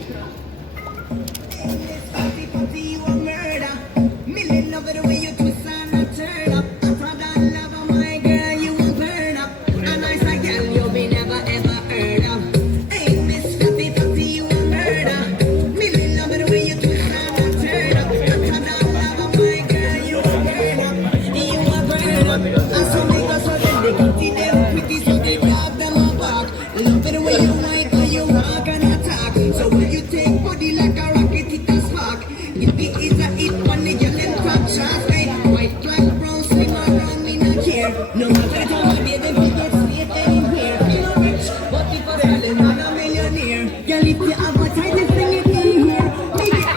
No matter how I did, we get straight anywhere. Feel rich, but if I sell it, I'm a millionaire. Girl, if you advertise it, bring it in here. Make it,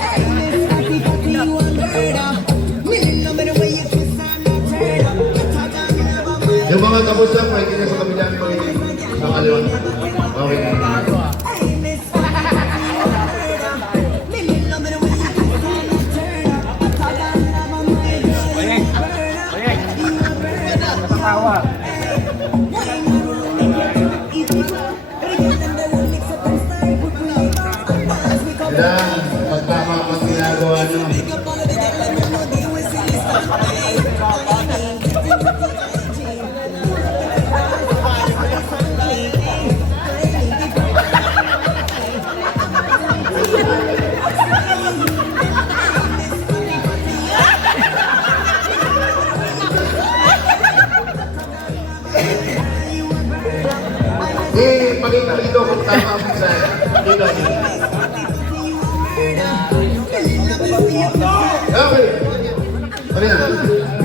hey, Miss Fatty, Fatty, you a murder. Million number the way you twist and not turn up. Yung mga tapos lang, pwede na sa kabilang pagiging sa kaliwa. Okay. Hey, Miss Fatty, Fatty, you a murder. Million number the way you twist and not turn up. Kailangan magtama ang ginagawa nyo. Pakita dito kung tama ang mensahe. Dito. Okay. Okay na.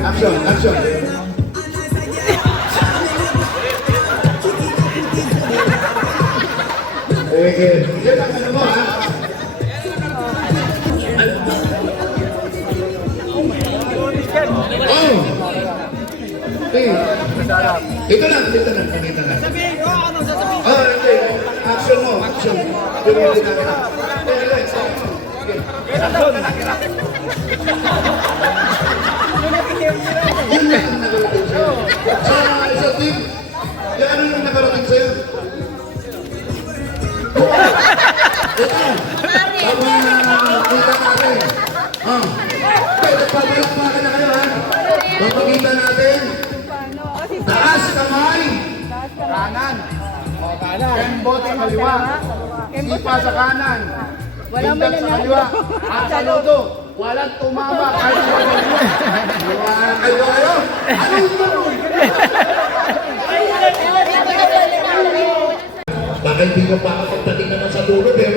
Action, action. Okay. Yan ang ano mo, ha? Oh! Okay. Ito na, ito na, ito na. Ah, okay. Action mo, action. Gawin natin. Relax. Okay. Action. Yun na ang nakarating sa'yo. Sa team, yan ano yung nakarating sa'yo? Ito. Habang kita natin. Okay, nagpapalakpakan na kayo, ha? Papakita natin. Taas kamay. Kanan. O, kanan. Kembot sa kaliwa. Sipa sa kanan. Walang sa kaliwa. Saludo. Walang tumama. Kahit walang mo. Kayo kayo. Ano yun? Baka hindi ko pa kapagdating naman sa dulo, eh.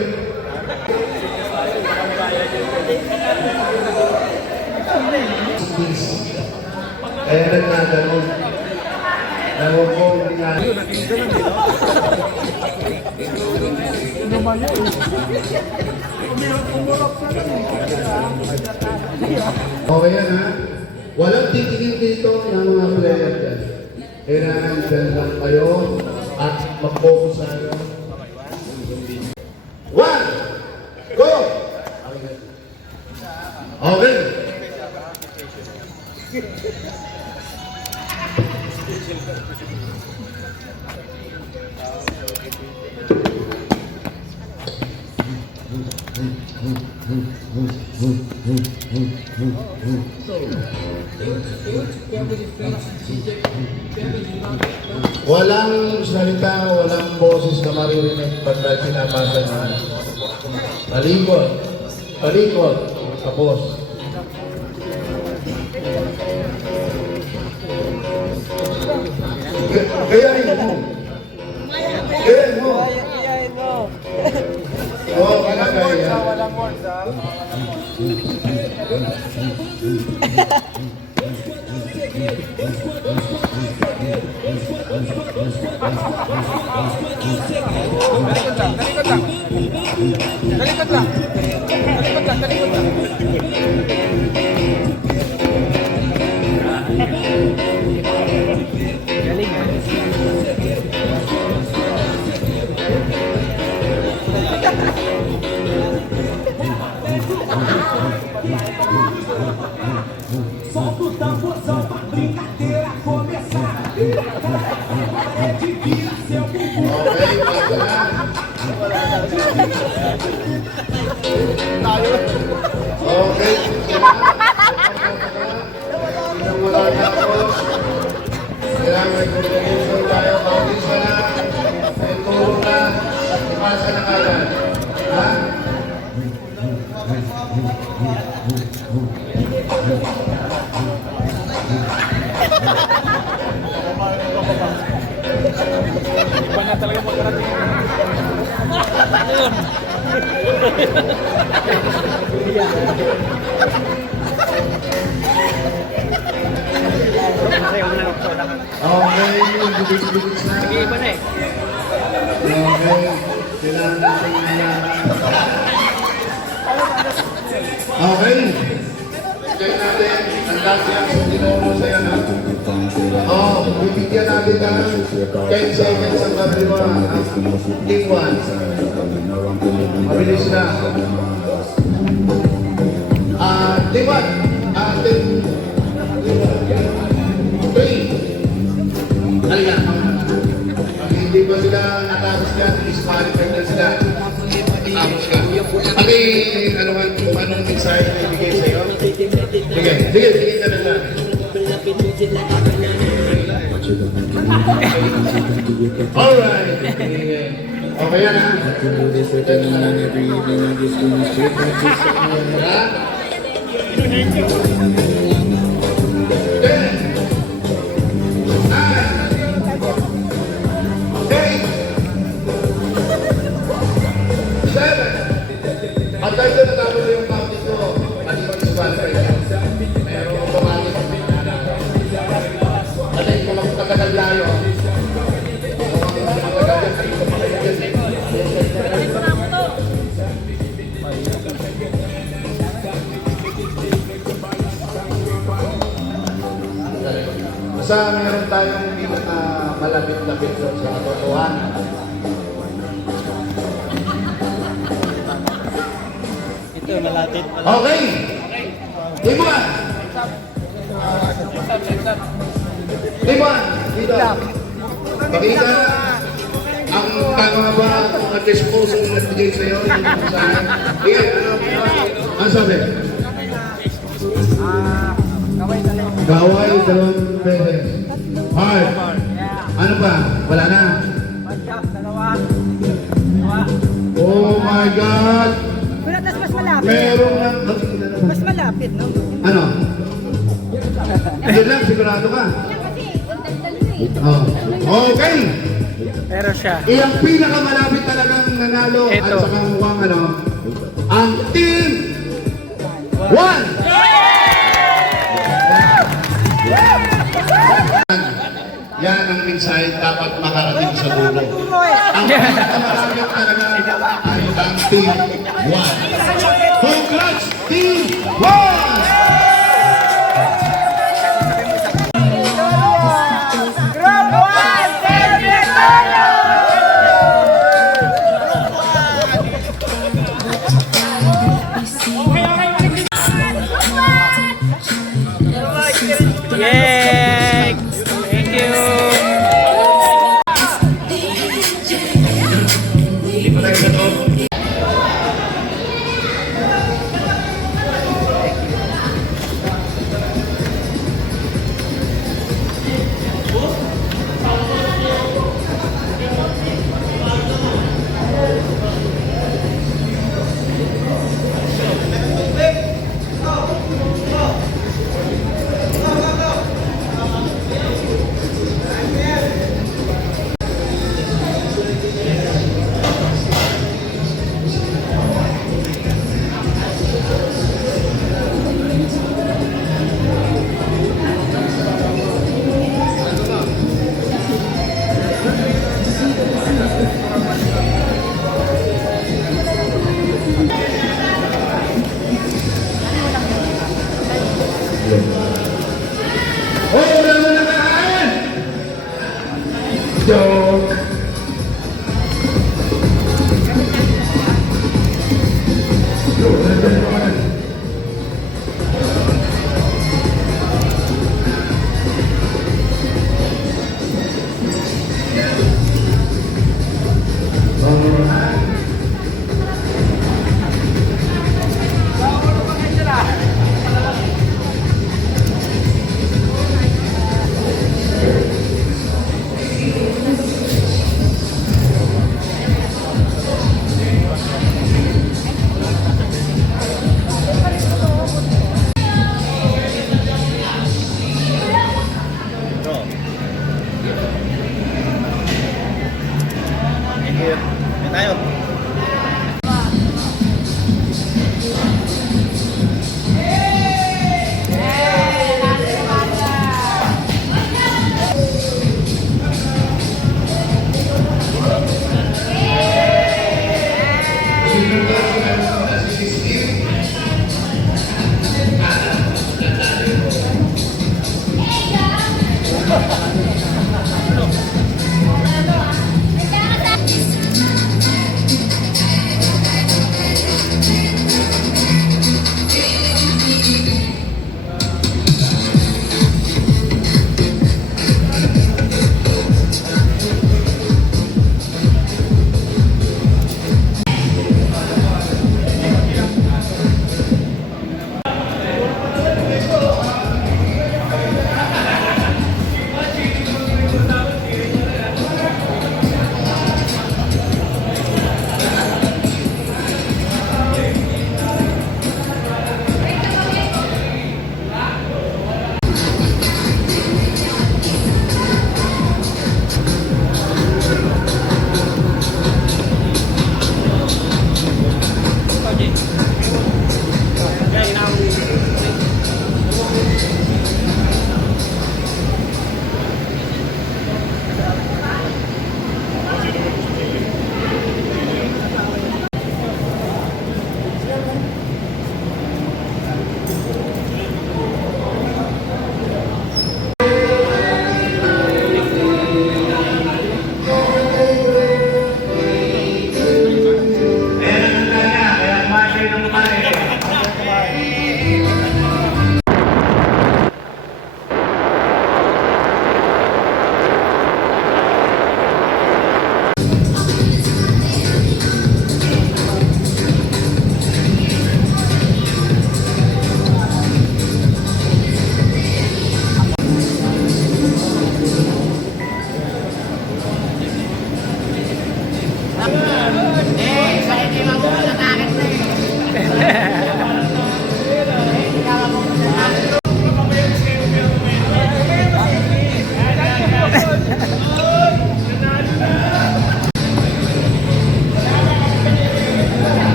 Kaya nagkaganon. Ewan ko, hindi nga. Okay yan, ha? Walang titingin dito ng mga player dyan. Kailangan dyan lang kayo at mag-focus tayo. 1, go! Okay. Walang salita, walang boses na maririnig pagka sinabasa niya. Palikot, palikot, tapos. Gayahin mo. Gayahin mo. Oo, kinagaya. Walang words, ha? Talikod lang. Galing. Solta o tamborzão pra brincadeira começar. Vira a cara, parede, vira seu bumbum. Okay. Wala na po. Kailangan may contribution tayo. Kaulis na na. May tulong na. Ipasa na kalan. Ha? Iba na talaga magkarating. Okay. Bibig-bibig na. Iba na eh. Okay. Kailangan natin na. Okay. Check natin. Ang last yan sa tinono sa'yo na. Oo. Bibigyan natin ng 10 seconds ang kaliwa. Team 1. Mabilis na. Team 1. Team 3. Halika. Pag hindi pa sila natapos ka, disqualified na sila. Tapos ka. Pati, ano man, kung anong mensahe na ibigay sa'yo. Sige ka na lang. Alright. Okay yan ha. Pagka ito natapos na yung counting ko, at mag-disqualify ka. Meron ko pamali. At ay kung magtatagal tayo, kung magtatagal yan, ay kumakalit yan. Basta meron tayong hindi na malapit-lapit doon sa katotohanan. Malapit. Okay. Ibuan. Ibuan. Dito. Pakita ang tama ba kung at disposal na nagbigay sa'yo yung mensahe. Sige, ano sabi? Kaway dalawang beses. Hard. Ano pa? Wala na. Oh my God. Pero tas mas malapit. Meron na. Mas malapit, no? Ano? Yun lang, sigurado ka. Oh. Okay. Pero siya. Iyang pinakamalapit talagang nanalo at Ito. saka mukhang ano, ang Team 1! Yan ang mensahe dapat makarating sa dulo. Ang pinakamalapit talaga ay ang Team 1. Congrats, Team 1! Yay! Thank you! Hindi pa tayo sa loob.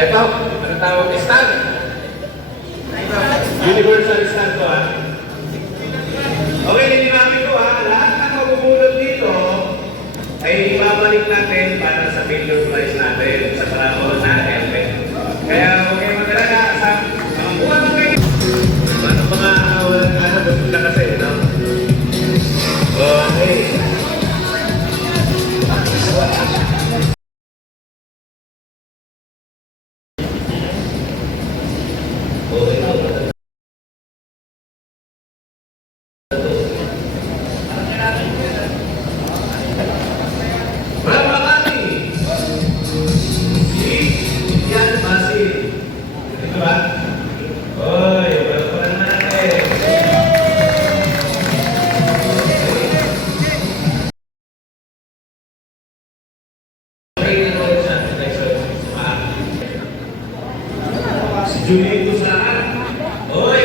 Ito, ano tawag? Stand. Universal stand to ha. Okay, linawin ko ha. Lahat ng mabubulot dito ay ibabalik natin para sa major prize natin, sa trabaho natin. Kaya huwag kayo magalala sa mga buwan ng kayo. Ano mga ano ba kasi, no? Okay. Julie itu sangat. Oi.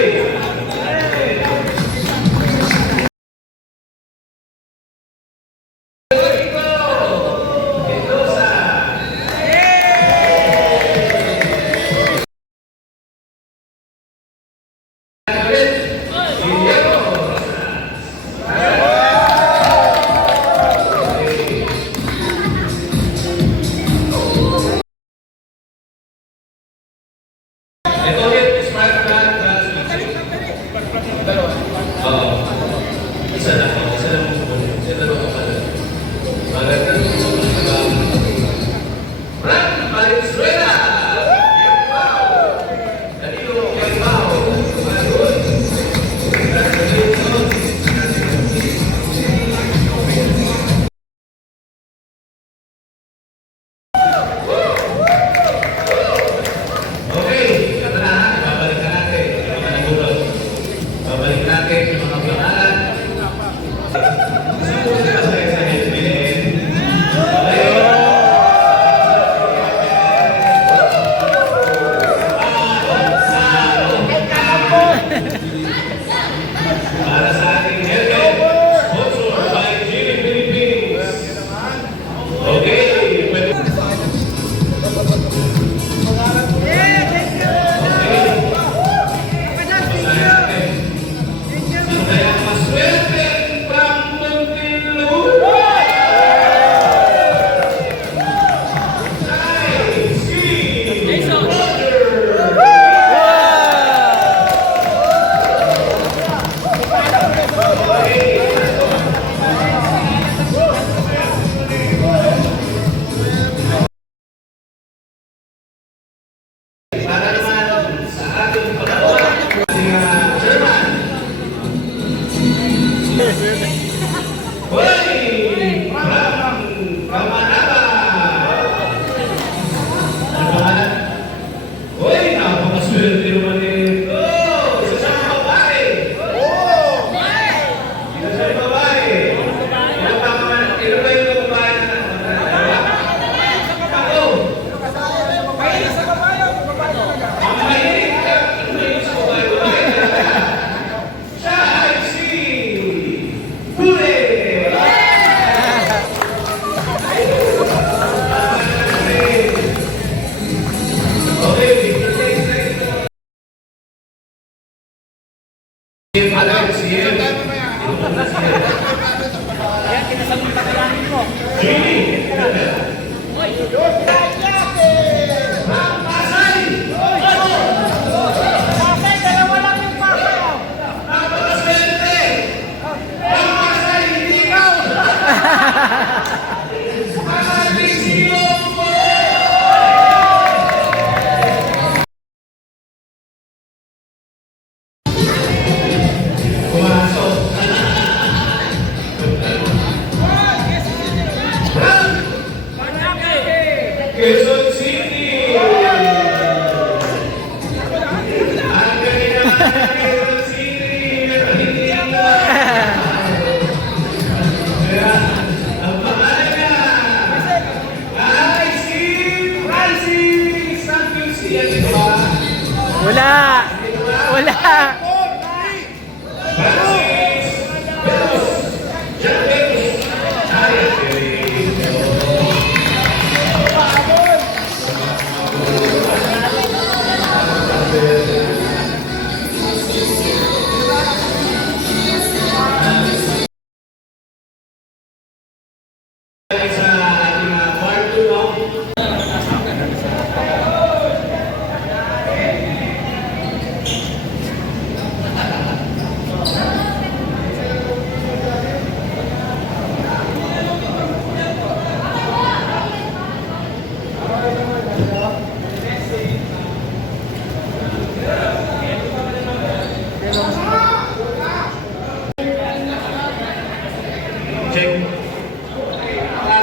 Check.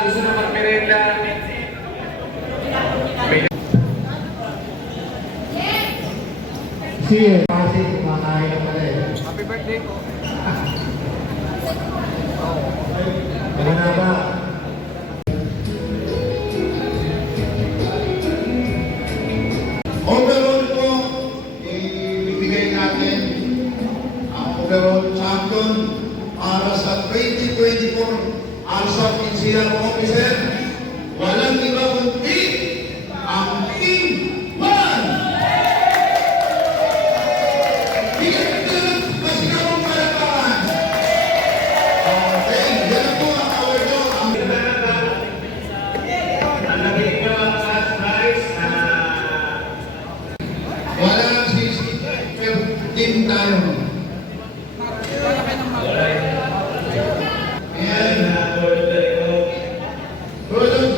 Gusto na magmerenda. Sige, kasi kumakain na pala eh. Happy birthday po. Ano na ba? Overall po, ibigay natin ang overall champion para sa 2024 ALSA PNCR Officer. Walang iba kundi ang Team 1! Bigyan ito ng masigawang palakpakan. Okay, yan po ang award nyo. Ang nabigyan nyo ang cash prize na Walang sisi, pero team tayo. Ayan. Tulog.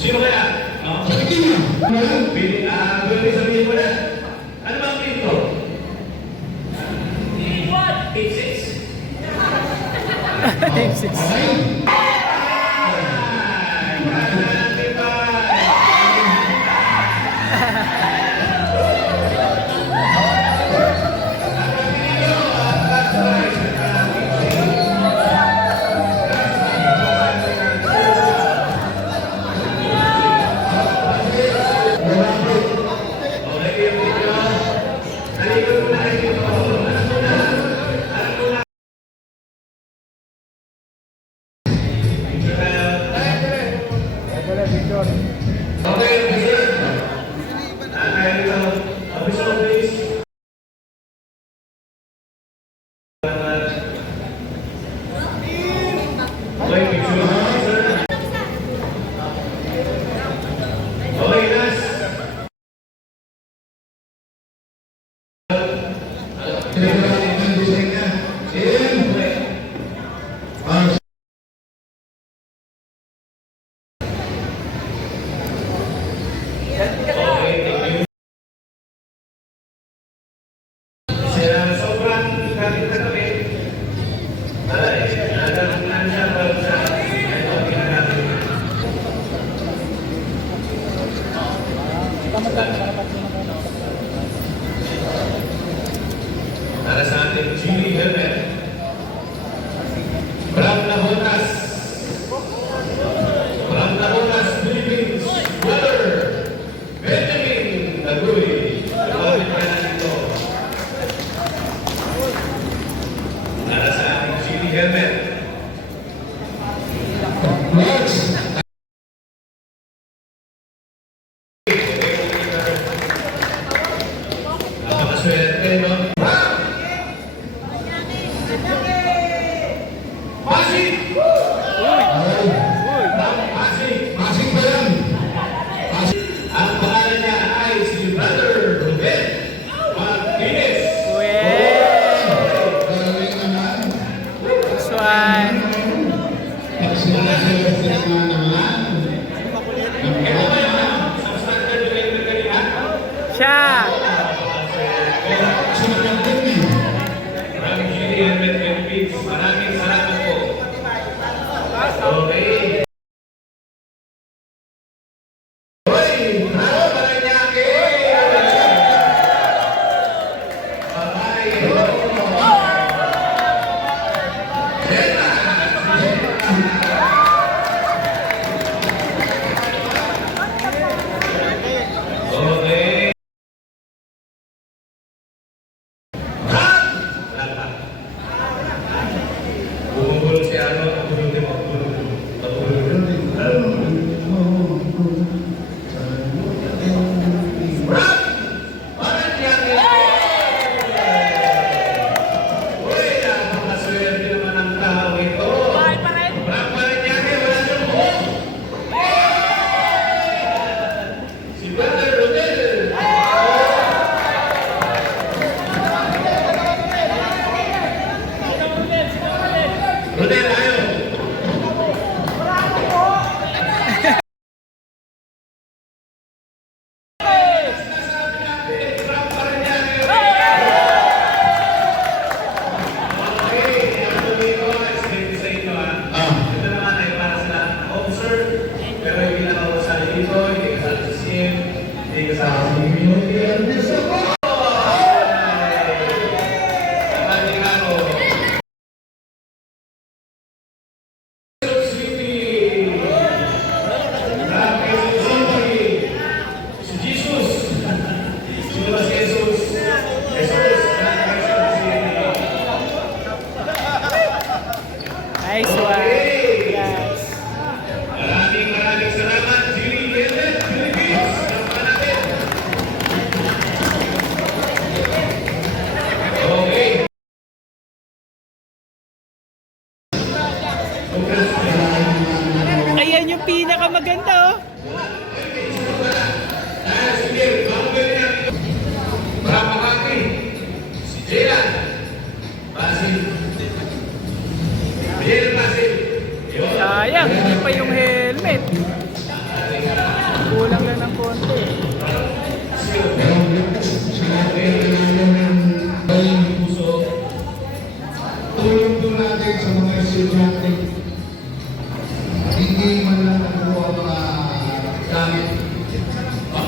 Sino kaya? Pwede sabihin mo na. Ano ba ang pinto? 8-6. Para sa ating Jimmy Helmet. From Nahotas. From Nahotas, Philippines. Brother Benjamin Nagoy. Kapatid ka na dito. Para sa ating Jimmy Helmet. Next.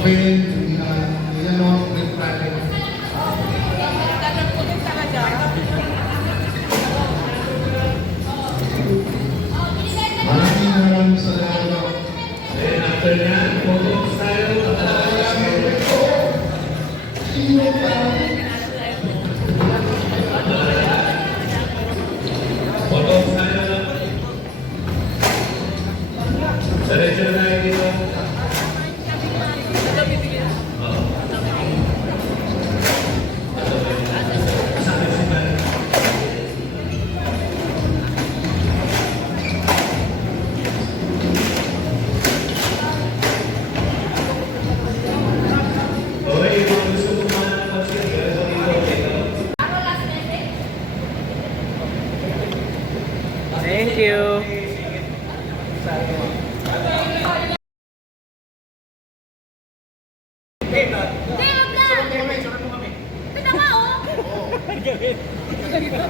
papel, hindi naman, yan o, may project. Maraming salamat. Then after that, photo style. Photo style lang. Diretso na tayo dito. Okay, kung gusto mo man ng pansin, ganito dito. Thank you.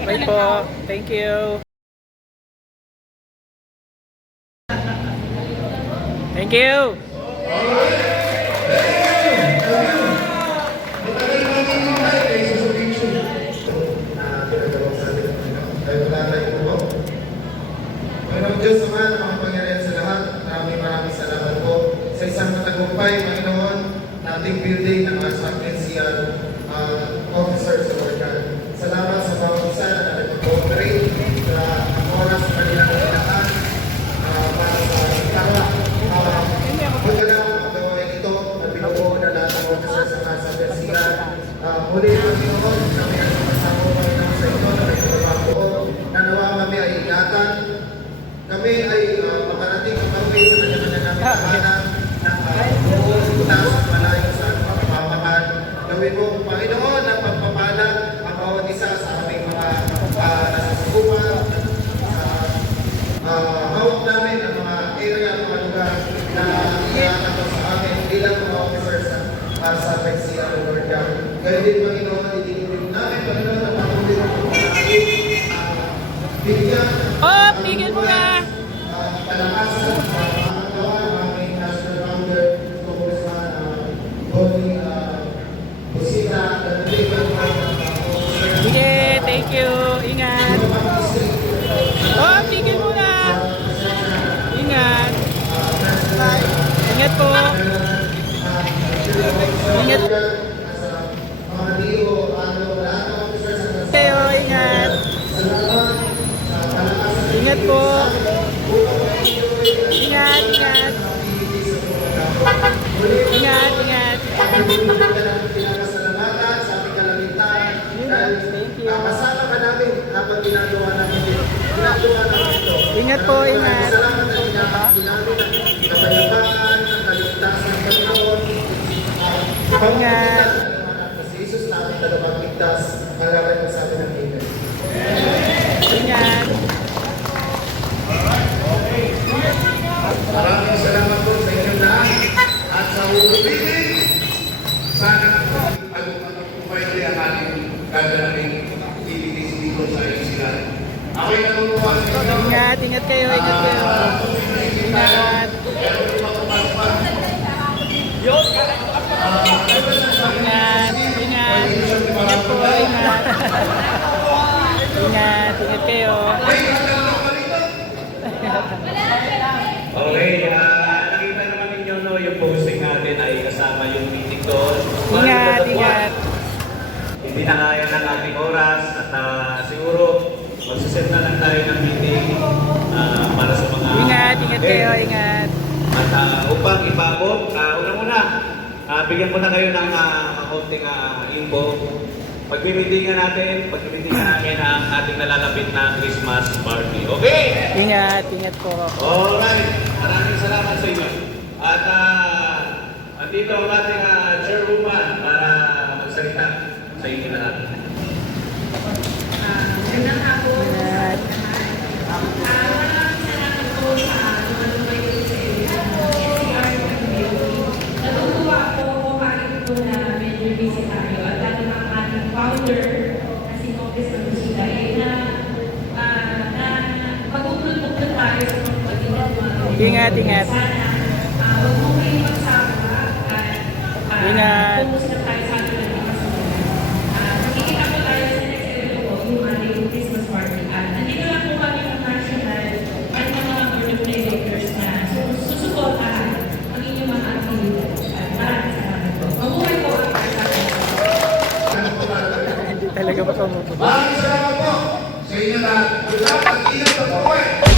Bye po. Thank you. Thank you. Panginoon Diyos Ama, na makapangyarihan sa lahat, maraming salamat po sa isang matagumpay, Panginoon, na ating building ng Confidential Officers sa Lord God. Salamat sa bawat isa na nag-cooperate sa oras sa kanilang kailangan para sa tama. Magandang magawain ito na binubuo na lahat ng officers sa Confidential. Muli ang Panginoon, kami ang sumasama Panginoon sa ito na nagtrabaho na nawa kami ay ingatan. Kami ay makarating ang kami sa kanya-kanya namin tahanan na butas at malayo sa pagpapamakan. Gawin mo, Panginoon, ang pagpapala ang bawat isa sa aming mga nasasukupan. Hawak namin ang mga area, mga lugar na ingatan sa amin bilang mga officers sa PECSIA, Lord God. Gaya din, Panginoon, itinigil namin, Panginoon, ang patuloy ng pagpapalagay. Bigyan Oh, tigil mo na. palakasan sa mga gawa ng aming national founder, Congressman Tony Busita, at Sige, thank you. Ingat. Oh, tigil mo na. Ingat. Ingat po. Ingat. mga Dio, lahat ng officers sa Kayo, ingat. Ingat po. Ingat, ingat. Ingat, ingat. pinasalamatan sa aming kalamitan dahil kasama ka namin habang ginagawa namin ito. Ingat po, ingat. Salamat na pinapaki namin ang kapayapaan, ang kaligtasan ng Panginoon. Ingat. Si Jesus na aming tagapagligtas, malaman mo sa amin ang Amen. Ingat. Maraming salamat po sa inyong lahat at sa uulitin. Sana pag-provide ang ating gagawin activities dito sa Isilan. Ako'y natutuwa sa inyo. Ingat, ingat kayo, ingat kayo. Ingat. Ingat, ingat. Ingat po, ingat. Ingat, ingat kayo. Okay, nakita naman ninyo no, yung posting natin ay kasama yung meeting doon. Ingat, ingat. Hindi na kaya ng ating oras at siguro magsiset na lang tayo ng meeting para sa mga... Ingat, ingat kayo, ingat. At upang ipabot, unang-una, bigyan ko na kayo ng kaunting info. Pagpimitingan namin ang ating nalalapit na Christmas party. Okay? Ingat, ingat po. Alright, maraming salamat sa inyo. At andito ang ating chairwoman para magsalita sa inyo lahat. Magandang hapon. Ingat. Salamat po sa tumulong kayo sa SCR community. Natutuwa po kung bakit po na medyo busy tayo at lalo ang ating founder na si Congressman Busita na magpupunta tayo sa mga pagkakataon. Ingat, ingat. Sana huwag mo kayong magsama at Maraming salamat po sa inyo lahat. Good luck at ingat na po.